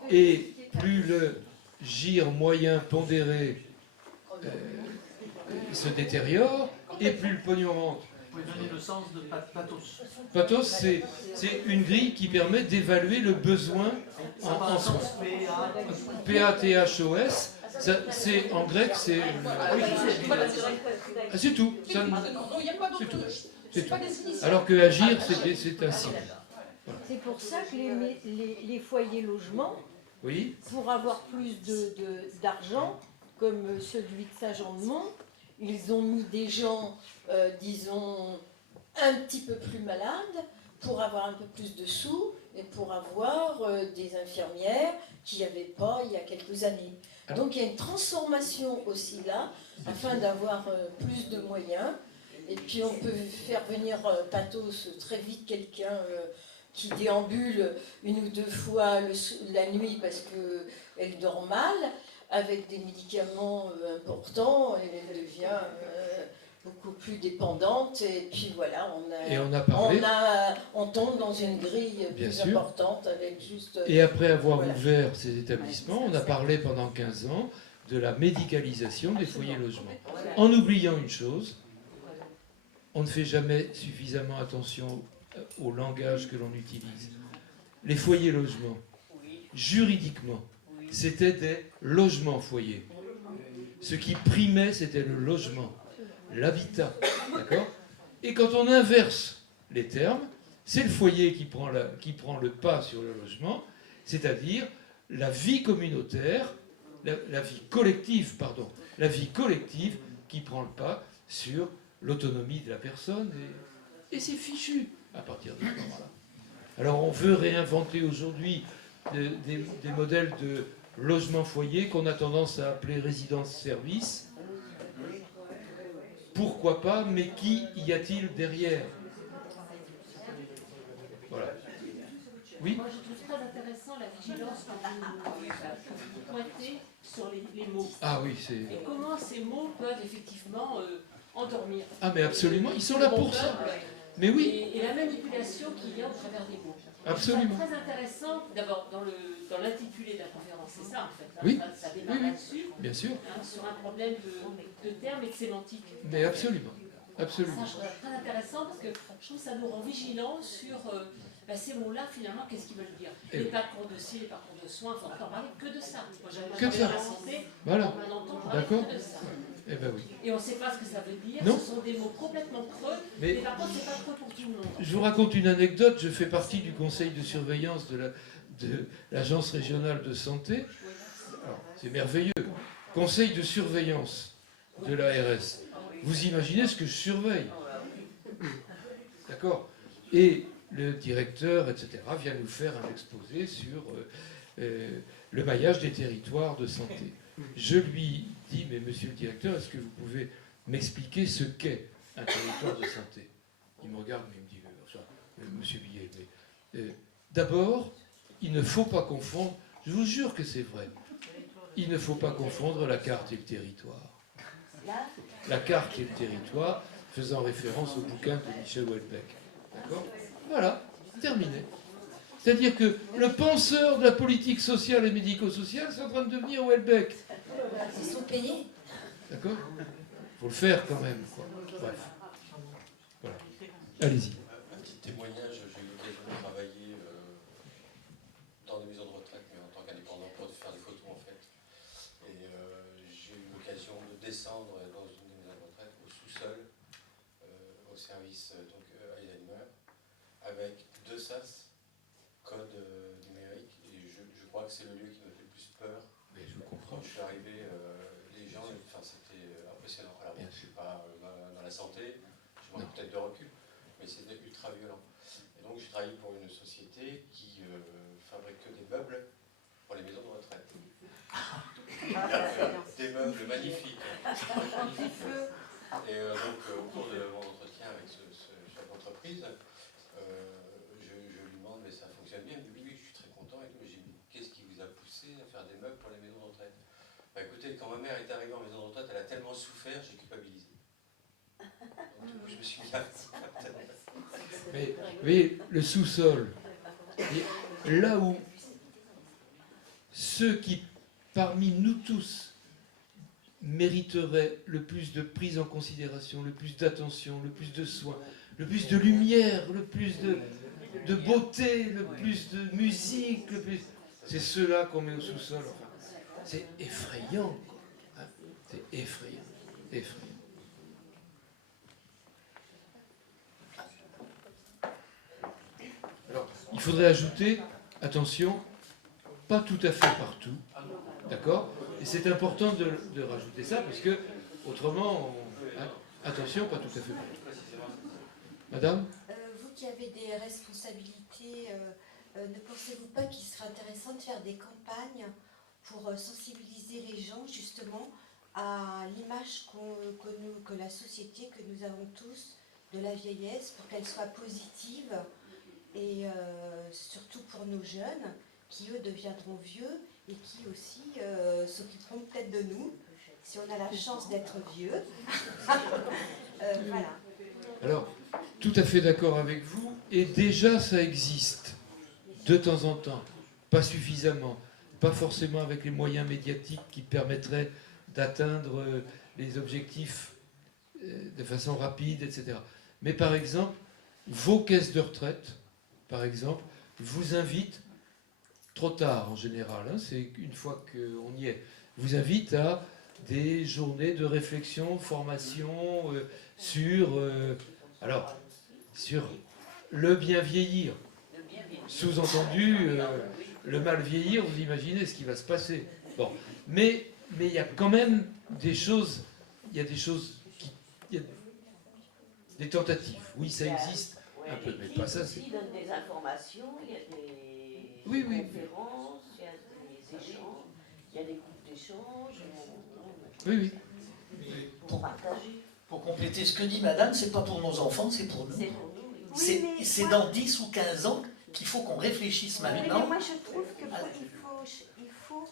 Et plus le gire moyen pondéré se détériore, et plus le pognon rentre. Vous pouvez donner le sens de Pathos. Pathos, c'est une grille qui permet d'évaluer le besoin en soins. P-A-T-H-O-S, c'est en grec, c'est. C'est tout. C'est tout. Alors que agir, c'est ainsi. Voilà. C'est pour ça que les foyers logements, oui, pour avoir plus d'argent, comme celui de Saint-Jean-de-Mont, ils ont mis des gens, disons, un petit peu plus malades, pour avoir un peu plus de sous, et pour avoir des infirmières qu'il n'y avait pas il y a quelques années. Donc il y a une transformation aussi là, afin d'avoir plus de moyens. Et puis on peut faire venir Pathos très vite quelqu'un qui déambule une ou deux fois la nuit parce qu'elle dort mal, avec des médicaments importants, elle devient beaucoup plus dépendante. Et puis voilà, on tombe dans une grille plus importante avec juste... Et après avoir ouvert ces établissements, on a parlé pendant 15 ans de la médicalisation des foyers logements. En oubliant une chose, on ne fait jamais suffisamment attention au langage que l'on utilise. Les foyers logements, juridiquement, c'était des logements foyers. Ce qui primait, c'était le logement, l'habitat. D'accord ? Et quand on inverse les termes, c'est le foyer qui prend le pas sur le logement, c'est-à-dire la vie communautaire, la vie collective qui prend le pas sur l'autonomie de la personne, et c'est fichu à partir de ce moment-là. Alors on veut réinventer aujourd'hui des modèles de logement-foyer qu'on a tendance à appeler résidence-service. Pourquoi pas, mais qui y a-t-il derrière ? Voilà. Oui ? Moi, je trouve très intéressant la vigilance que vous pointez sur les mots. Ah oui, c'est... Et comment ces mots peuvent effectivement endormir. Ah mais absolument, ils sont là pour ça. Mais oui. Et la manipulation qu'il y a au travers des mots. Absolument. C'est très intéressant, d'abord, dans l'intitulé de la conférence, c'est ça en fait. Hein, oui. Ça démarre là-dessus. Bien sûr. Hein, sur un problème de termes et de sémantique. Mais absolument. Absolument. Ça, je trouve très intéressant parce que je trouve que ça nous rend vigilants sur ces mots-là, finalement, qu'est-ce qu'ils veulent dire. Les parcours de ci, les parcours de soins, il faudra parler que de ça. Moi, Que de ça. la santé, Voilà. on entend parler D'accord. que de ça. Eh ben oui. Et on ne sait pas ce que ça veut dire, Non. ce sont des mots complètement creux, mais par contre, c'est pas creux pour tout le monde. Je vous raconte une anecdote. Je fais partie du conseil de surveillance de l'Agence régionale de santé. Alors, c'est merveilleux. Conseil de surveillance de l'ARS. Vous imaginez ce que je surveille. D'accord. Et le directeur, etc., vient nous faire un exposé sur le maillage des territoires de santé. Je lui dis, mais monsieur le directeur, est-ce que vous pouvez m'expliquer ce qu'est un territoire de santé? Il me regarde, mais il me dit, monsieur Billet, mais d'abord, il ne faut pas confondre, je vous jure que c'est vrai, il ne faut pas confondre la carte et le territoire. La carte et le territoire, faisant référence au bouquin de Michel Houellebecq. D'accord? Voilà, terminé. C'est-à-dire que le penseur de la politique sociale et médico-sociale, c'est en train de devenir Houellebecq. Ils sont payés. D'accord? Il faut le faire quand même, quoi. Bref. Voilà. Allez-y. Un petit témoignage, j'ai eu l'occasion de travailler dans des maisons de retraite, mais en tant qu'indépendant pour faire des photos en fait. Et j'ai eu l'occasion de descendre dans une des maisons de retraite au sous-sol, au service donc Alzheimer, avec 2 SAS, code numérique, et je crois que c'est le lieu qui m'a fait le plus peur. Mais je comprends. Quand je suis arrivé, les gens, enfin, c'était impressionnant. Alors, je ne suis pas dans la santé, je manque peut-être de recul, mais c'était ultra violent. Et donc, j'ai travaillé pour une société qui fabrique que des meubles pour les maisons de retraite. Des meubles magnifiques. Et donc, au cours de mon entretien avec ce chef d'entreprise, je lui demande, mais ça fonctionne bien? Il me dit, oui, je suis très content. Et tout. J'ai dit, qu'est-ce qui vous a poussé à faire des meubles pour les maisons de retraite? Bah écoutez, quand ma mère est arrivée en maison de retraite, elle a tellement souffert, j'ai culpabilisé. Donc, du coup, je me suis mis à... Mais vous voyez, le sous-sol, là où ceux qui, parmi nous tous, mériteraient le plus de prise en considération, le plus d'attention, le plus de soins, le plus de lumière, le plus de beauté, le plus de musique, c'est ceux-là qu'on met au sous-sol. Enfin, c'est effrayant, quoi. Hein, c'est effrayant, effrayant. Alors, il faudrait ajouter, attention, pas tout à fait partout, d'accord? Et c'est important de rajouter ça, parce que, autrement, attention, pas tout à fait partout. Madame? Vous qui avez des responsabilités, ne pensez-vous pas qu'il serait intéressant de faire des campagnes pour sensibiliser les gens justement à l'image que la société, que nous avons tous de la vieillesse, pour qu'elle soit positive et surtout pour nos jeunes qui eux deviendront vieux et qui aussi s'occuperont peut-être de nous si on a la chance d'être vieux. Voilà. Alors, tout à fait d'accord avec vous, et déjà ça existe, de temps en temps, pas suffisamment, pas forcément avec les moyens médiatiques qui permettraient d'atteindre les objectifs de façon rapide, etc. Mais par exemple, vos caisses de retraite, par exemple, vous invitent, trop tard en général, hein, c'est une fois qu'on y est, vous invitent à des journées de réflexion, formation sur le bien vieillir. Sous-entendu, le mal vieillir, vous imaginez ce qui va se passer. Bon, mais il y a quand même des choses, il y a des tentatives. Oui, ça existe un peu, mais pas ça. Il donne des informations, il y a des conférences, il y a des échanges, il y a des groupes d'échange. Oui. Pour partager. Pour compléter ce que dit madame, c'est pas pour nos enfants, c'est pour nous. C'est dans 10 ou 15 ans qu'il faut qu'on réfléchisse maintenant. Oui, mais moi je trouve qu'il faut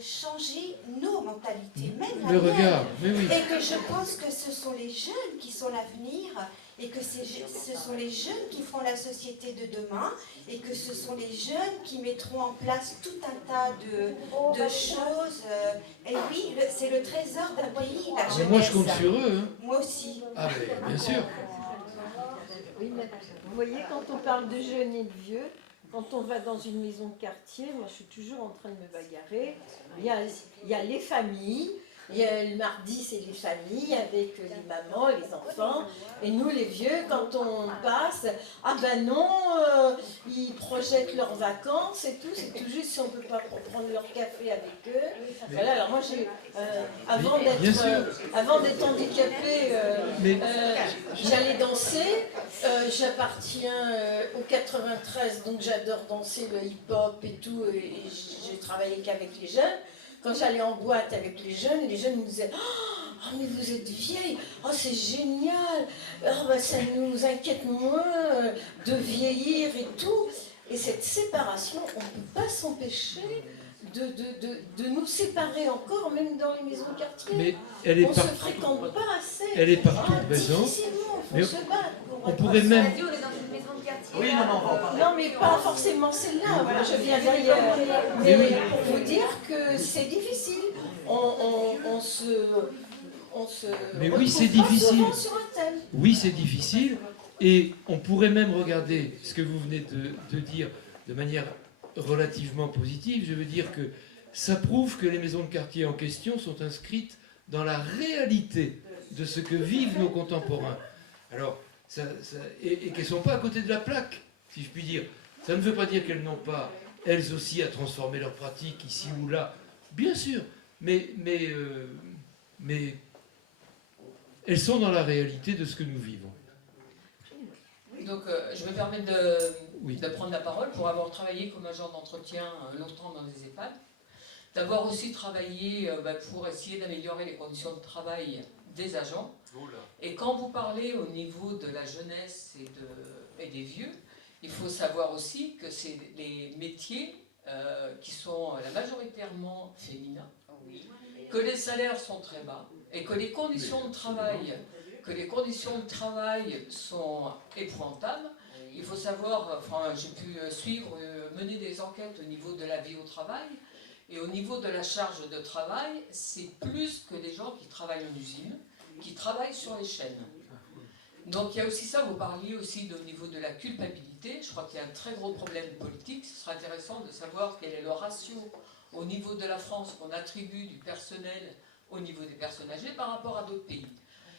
changer nos mentalités, même Le la regard, mienne. mais oui. Et que je pense que ce sont les jeunes qui sont l'avenir, et que ce sont les jeunes qui feront la société de demain, et que ce sont les jeunes qui mettront en place tout un tas de choses. Et oui, c'est le trésor d'un pays, la jeunesse. Moi, je compte sur eux. Hein. Moi aussi. Ah, mais bien sûr. Oui, mais vous voyez, quand on parle de jeunes et de vieux, quand on va dans une maison de quartier, moi je suis toujours en train de me bagarrer. Il y a les familles, le mardi c'est les familles avec les mamans, les enfants, et nous les vieux, quand on passe, ah ben non, ils projettent leurs vacances et tout, c'est tout juste si on ne peut pas prendre leur café avec eux. Voilà, alors moi j'ai, avant d'être handicapée, j'allais danser, j'appartiens au 93, donc j'adore danser le hip-hop et tout, et j'ai travaillé qu'avec les jeunes. Quand j'allais en boîte avec les jeunes me disaient « Oh, mais vous êtes vieille, oh c'est génial, oh, bah, ça nous inquiète moins de vieillir et tout. » Et cette séparation, on ne peut pas s'empêcher de nous séparer encore, même dans les maisons de quartier. Mais elle est on ne se fréquente pas assez. Elle est partout présente. Mais se battre on pourrait même... Oui, non, on va en parler. Non, mais pas forcément celle-là. Voilà, je viens derrière. Mais oui, pour vous dire que c'est difficile. On se mais oui, c'est difficile. Sur un thème. Oui, c'est difficile. Et on pourrait même regarder ce que vous venez de dire de manière relativement positive. Je veux dire que ça prouve que les maisons de quartier en question sont inscrites dans la réalité de ce que vivent nos contemporains. Alors, et qu'elles ne sont pas à côté de la plaque, si je puis dire. Ça ne veut pas dire qu'elles n'ont pas, elles aussi, à transformer leurs pratiques ici ou là. Bien sûr, mais elles sont dans la réalité de ce que nous vivons. Donc, je me permets de prendre la parole pour avoir travaillé comme agent d'entretien longtemps dans les EHPAD. D'avoir aussi travaillé pour essayer d'améliorer les conditions de travail des agents. Et quand vous parlez au niveau de la jeunesse et des vieux, il faut savoir aussi que c'est les métiers qui sont majoritairement féminins, que les salaires sont très bas et que les conditions de travail, sont épouvantables. Il faut savoir, enfin, j'ai pu suivre, mener des enquêtes au niveau de la vie au travail. Et au niveau de la charge de travail, c'est plus que les gens qui travaillent en usine, qui travaillent sur les chaînes. Donc il y a aussi ça, vous parliez aussi au niveau de la culpabilité. Je crois qu'il y a un très gros problème politique. Ce sera intéressant de savoir quel est le ratio au niveau de la France qu'on attribue du personnel au niveau des personnes âgées par rapport à d'autres pays.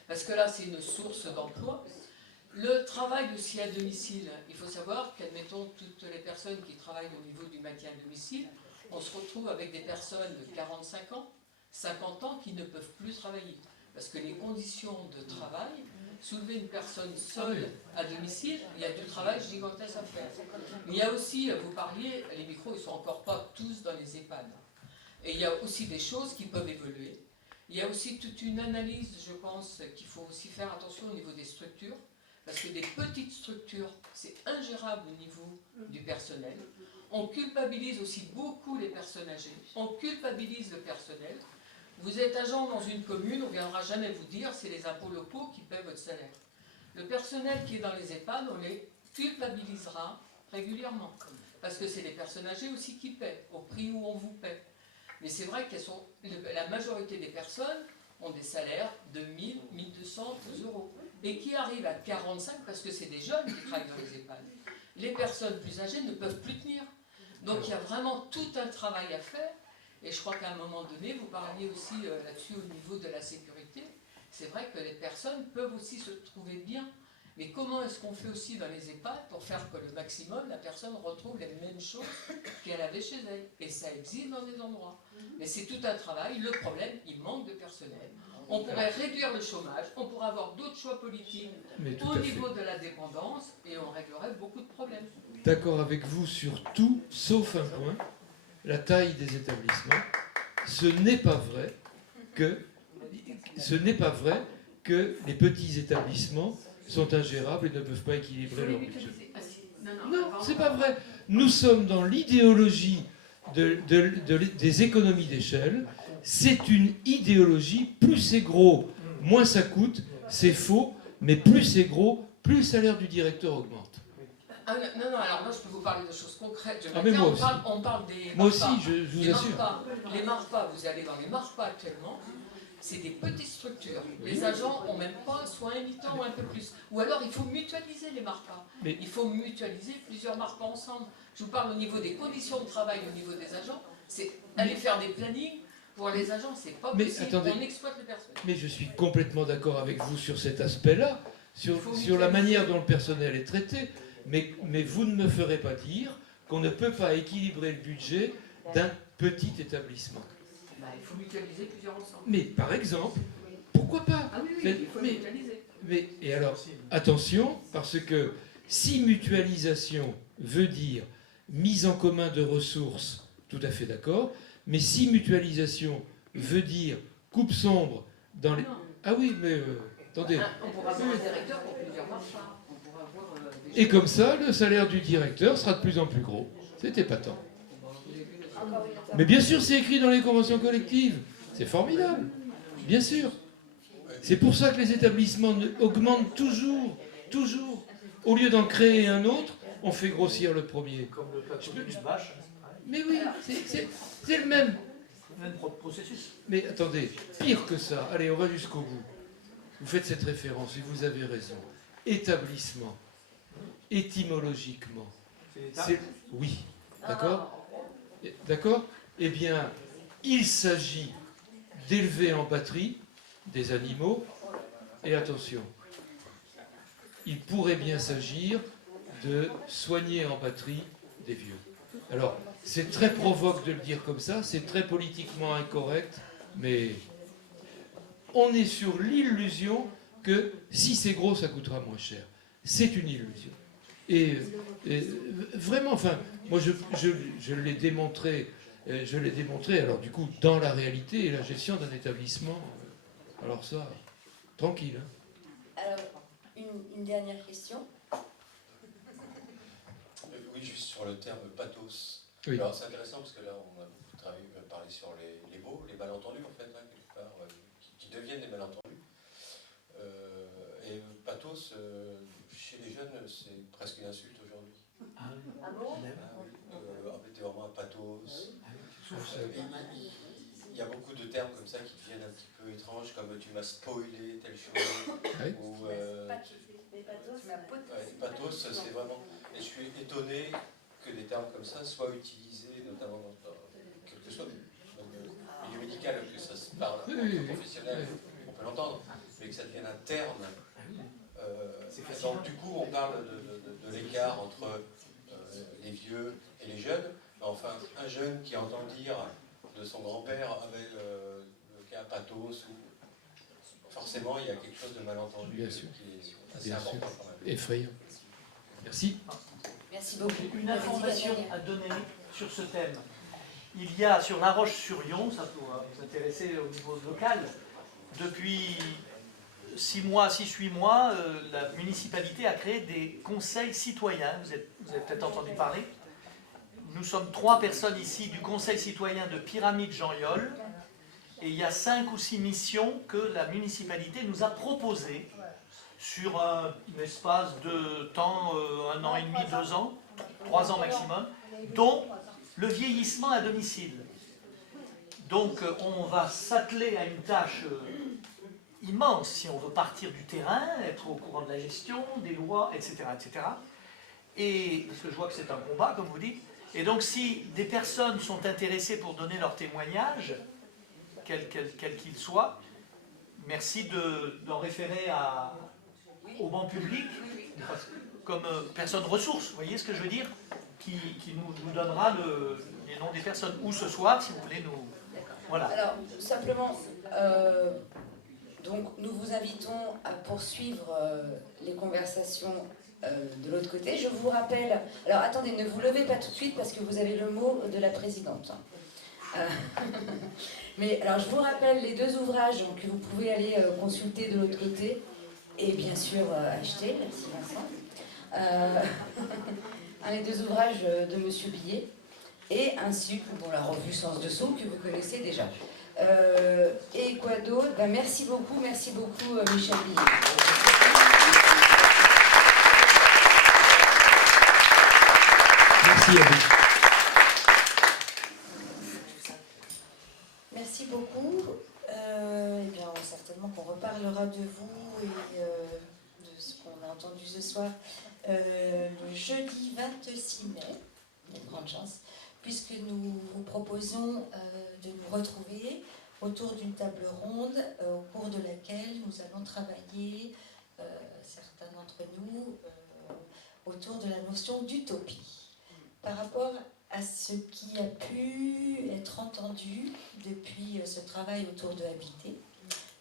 Parce que là, c'est une source d'emploi. Le travail aussi à domicile, il faut savoir qu'admettons toutes les personnes qui travaillent au niveau du maintien à domicile, on se retrouve avec des personnes de 45 ans, 50 ans qui ne peuvent plus travailler. Parce que les conditions de travail, soulever une personne seule à domicile, il y a du travail gigantesque à faire. Mais il y a aussi, vous parliez, les micros, ils ne sont encore pas tous dans les EHPAD. Et il y a aussi des choses qui peuvent évoluer. Il y a aussi toute une analyse, je pense, qu'il faut aussi faire attention au niveau des structures. Parce que des petites structures, c'est ingérable au niveau du personnel. On culpabilise aussi beaucoup les personnes âgées. On culpabilise le personnel. Vous êtes agent dans une commune, on ne viendra jamais vous dire c'est les impôts locaux qui paient votre salaire. Le personnel qui est dans les EHPAD, on les culpabilisera régulièrement. Parce que c'est les personnes âgées aussi qui paient, au prix où on vous paie. Mais c'est vrai que la majorité des personnes ont des salaires de 1000, 1200 euros. Et qui arrivent à 45 parce que c'est des jeunes qui travaillent dans les EHPAD. Les personnes plus âgées ne peuvent plus tenir. Donc il y a vraiment tout un travail à faire. Et je crois qu'à un moment donné, vous parliez aussi là-dessus au niveau de la sécurité. C'est vrai que les personnes peuvent aussi se trouver bien. Mais comment est-ce qu'on fait aussi dans les EHPAD pour faire que le maximum, la personne retrouve les mêmes choses qu'elle avait chez elle? Et ça existe dans des endroits. Mais c'est tout un travail. Le problème, il manque de personnel. On pourrait réduire le chômage, on pourrait avoir d'autres choix politiques au niveau de la dépendance et on réglerait beaucoup de problèmes. D'accord avec vous sur tout, sauf un point, la taille des établissements. Ce n'est pas vrai que les petits établissements sont ingérables et ne peuvent pas équilibrer leur budget. Non, c'est pas vrai. Nous sommes dans l'idéologie des économies d'échelle. C'est une idéologie. Plus c'est gros, moins ça coûte. C'est faux, mais plus c'est gros, plus le salaire du directeur augmente. Ah, non, alors moi je peux vous parler de choses concrètes. Mais moi aussi. On parle des moi marpas. aussi, je vous assure. Les marpas, vous allez dans les marpas actuellement, c'est des petites structures. Les agents n'ont même pas soit un mi-temps ou un peu plus. Ou alors il faut mutualiser les marpas. Il faut mutualiser plusieurs marpas ensemble. Je vous parle au niveau des conditions de travail, au niveau des agents. C'est aller faire des plannings. Pour les agents, c'est pas possible. Attendez, on exploite le personnel. Mais je suis complètement d'accord avec vous sur cet aspect-là, sur la manière dont le personnel est traité. Mais vous ne me ferez pas dire qu'on ne peut pas équilibrer le budget d'un petit établissement. Il faut mutualiser plusieurs ensemble. Mais par exemple, pourquoi pas? Ah oui, il faut mutualiser. Et alors, attention, parce que si mutualisation veut dire mise en commun de ressources, tout à fait d'accord, mais si mutualisation veut dire coupe sombre dans les... Ah oui, mais attendez. On pourra avoir un directeur pour plusieurs marpas. Et comme ça, le salaire du directeur sera de plus en plus gros. C'est épatant. Mais bien sûr, c'est écrit dans les conventions collectives. C'est formidable. Bien sûr. C'est pour ça que les établissements augmentent toujours. Toujours. Au lieu d'en créer un autre, on fait grossir le premier. Comme le plateau d'une vache. Mais oui, c'est le même. Même processus. Mais attendez, pire que ça. Allez, on va jusqu'au bout. Vous faites cette référence et vous avez raison. Établissement. Étymologiquement. Oui. D'accord? D'accord? Eh bien, il s'agit d'élever en batterie des animaux. Et attention, il pourrait bien s'agir de soigner en batterie des vieux. Alors, c'est très provoque de le dire comme ça, c'est très politiquement incorrect, mais on est sur l'illusion que si c'est gros, ça coûtera moins cher. C'est une illusion. Et vraiment, enfin, moi je l'ai démontré, alors du coup, dans la réalité et la gestion d'un établissement, alors ça, tranquille. Hein. Alors, une dernière question. Oui, juste sur le terme pathos. Oui. Alors c'est intéressant parce que là on a parlé sur les mots, les malentendus en fait, hein, quelque part, qui deviennent des malentendus. Et pathos, chez les jeunes, c'est presque une insulte aujourd'hui. Ah bon? T'es vraiment un pathos. Il y a beaucoup de termes comme ça qui deviennent un petit peu étranges, comme tu m'as spoilé telle chose. Ou, pathos, c'est vraiment. Et je suis étonné que des termes comme ça soient utilisés, notamment dans quel que soit le milieu médical, que ça se parle professionnel, on peut l'entendre, mais que ça devienne un terme. Donc du coup, on parle de l'écart entre les vieux et les jeunes. Enfin, un jeune qui entend dire de son grand-père avait le cas pathos, forcément, il y a quelque chose de malentendu qui est assez important quand même. Effrayant. Merci. Merci beaucoup. Une information à donner sur ce thème. Il y a sur La Roche-sur-Yon, ça pourra vous intéresser au niveau local, depuis 6-8 mois, la municipalité a créé des conseils citoyens. Vous avez peut-être entendu parler. Nous sommes 3 personnes ici du conseil citoyen de Pyramide Jean-Yol. Et il y a 5 ou 6 missions que la municipalité nous a proposées sur un espace de temps, 1 an et demi, 2 ans, 3 ans maximum, dont le vieillissement à domicile. Donc on va s'atteler à une tâche immense si on veut partir du terrain, être au courant de la gestion, des lois, etc. etc. Et parce que je vois que c'est un combat, comme vous dites. Et donc si des personnes sont intéressées pour donner leur témoignage, quel qu'il soit, merci d'en référer au banc public, comme personne ressource, vous voyez ce que je veux dire, qui nous donnera les noms des personnes, ou ce soir, si vous voulez nous... Voilà. Alors, simplement, donc, nous vous invitons à poursuivre les conversations de l'autre côté. Je vous rappelle... Alors, attendez, ne vous levez pas tout de suite parce que vous avez le mot de la présidente. Mais alors, je vous rappelle les 2 ouvrages que vous pouvez aller consulter de l'autre côté et bien sûr acheter, merci Vincent. Les 2 ouvrages de Monsieur Billet. et ainsi que la revue Sens Dessous que vous connaissez déjà. Et quoi d'autre? Merci beaucoup Michel Billet. Merci à vous. Merci beaucoup. Eh bien, certainement qu'on reparlera de vous et de ce qu'on a entendu ce soir le jeudi 26 mai, il y a de grandes chances, puisque nous vous proposons de nous retrouver autour d'une table ronde au cours de laquelle nous allons travailler, certains d'entre nous, autour de la notion d'utopie. Par rapport à ce qui a pu être entendu depuis ce travail autour de Habiter,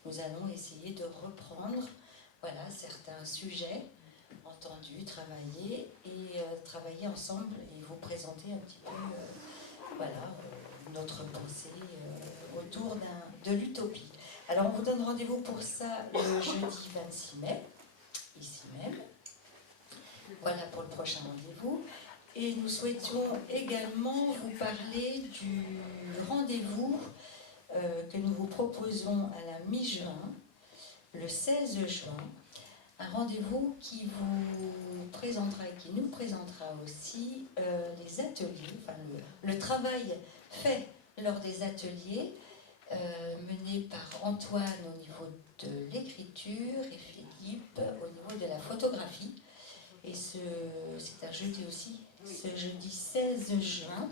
nous allons essayer de reprendre certains sujets entendus, travailler ensemble et vous présenter un petit peu notre pensée autour de l'utopie. Alors on vous donne rendez-vous pour ça le jeudi 26 mai, ici même. Voilà pour le prochain rendez-vous. Et nous souhaitions également vous parler du rendez-vous que nous vous proposons à la mi-juin, le 16 juin, un rendez-vous qui nous présentera aussi les ateliers, le travail fait lors des ateliers menés par Antoine au niveau de l'écriture et Philippe au niveau de la photographie. Et c'est à jeudi aussi, ce jeudi 16 juin.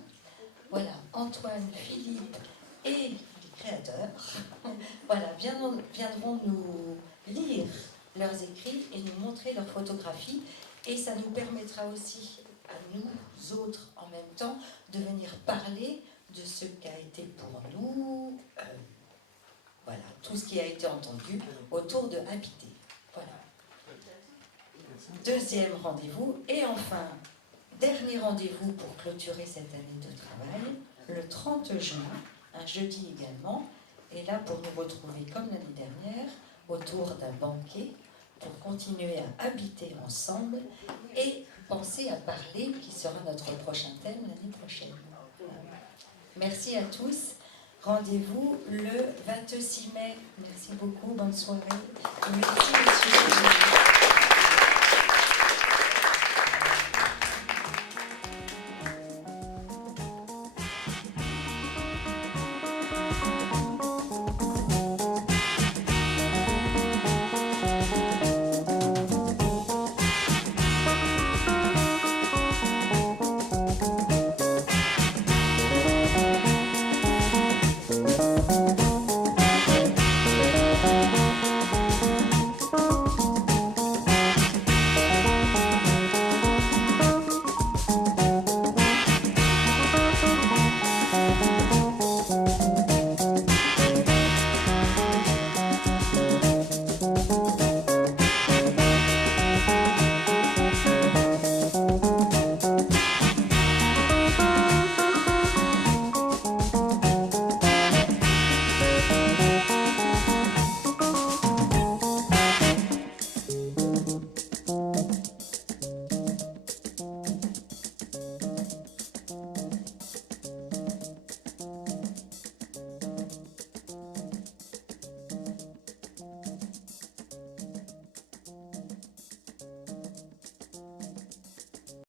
Voilà, Antoine, Philippe et les créateurs viendront nous lire leurs écrits et nous montrer leurs photographies. Et ça nous permettra aussi à nous autres en même temps de venir parler de ce qu'a été pour nous, tout ce qui a été entendu autour de Habiter. Voilà. Deuxième rendez-vous, et enfin, dernier rendez-vous pour clôturer cette année de travail, le 30 juin, un jeudi également, et là pour nous retrouver comme l'année dernière, autour d'un banquet, pour continuer à habiter ensemble et penser à parler, qui sera notre prochain thème l'année prochaine. Merci à tous. Rendez-vous le 26 mai. Merci beaucoup. Bonne soirée. Et merci, monsieur.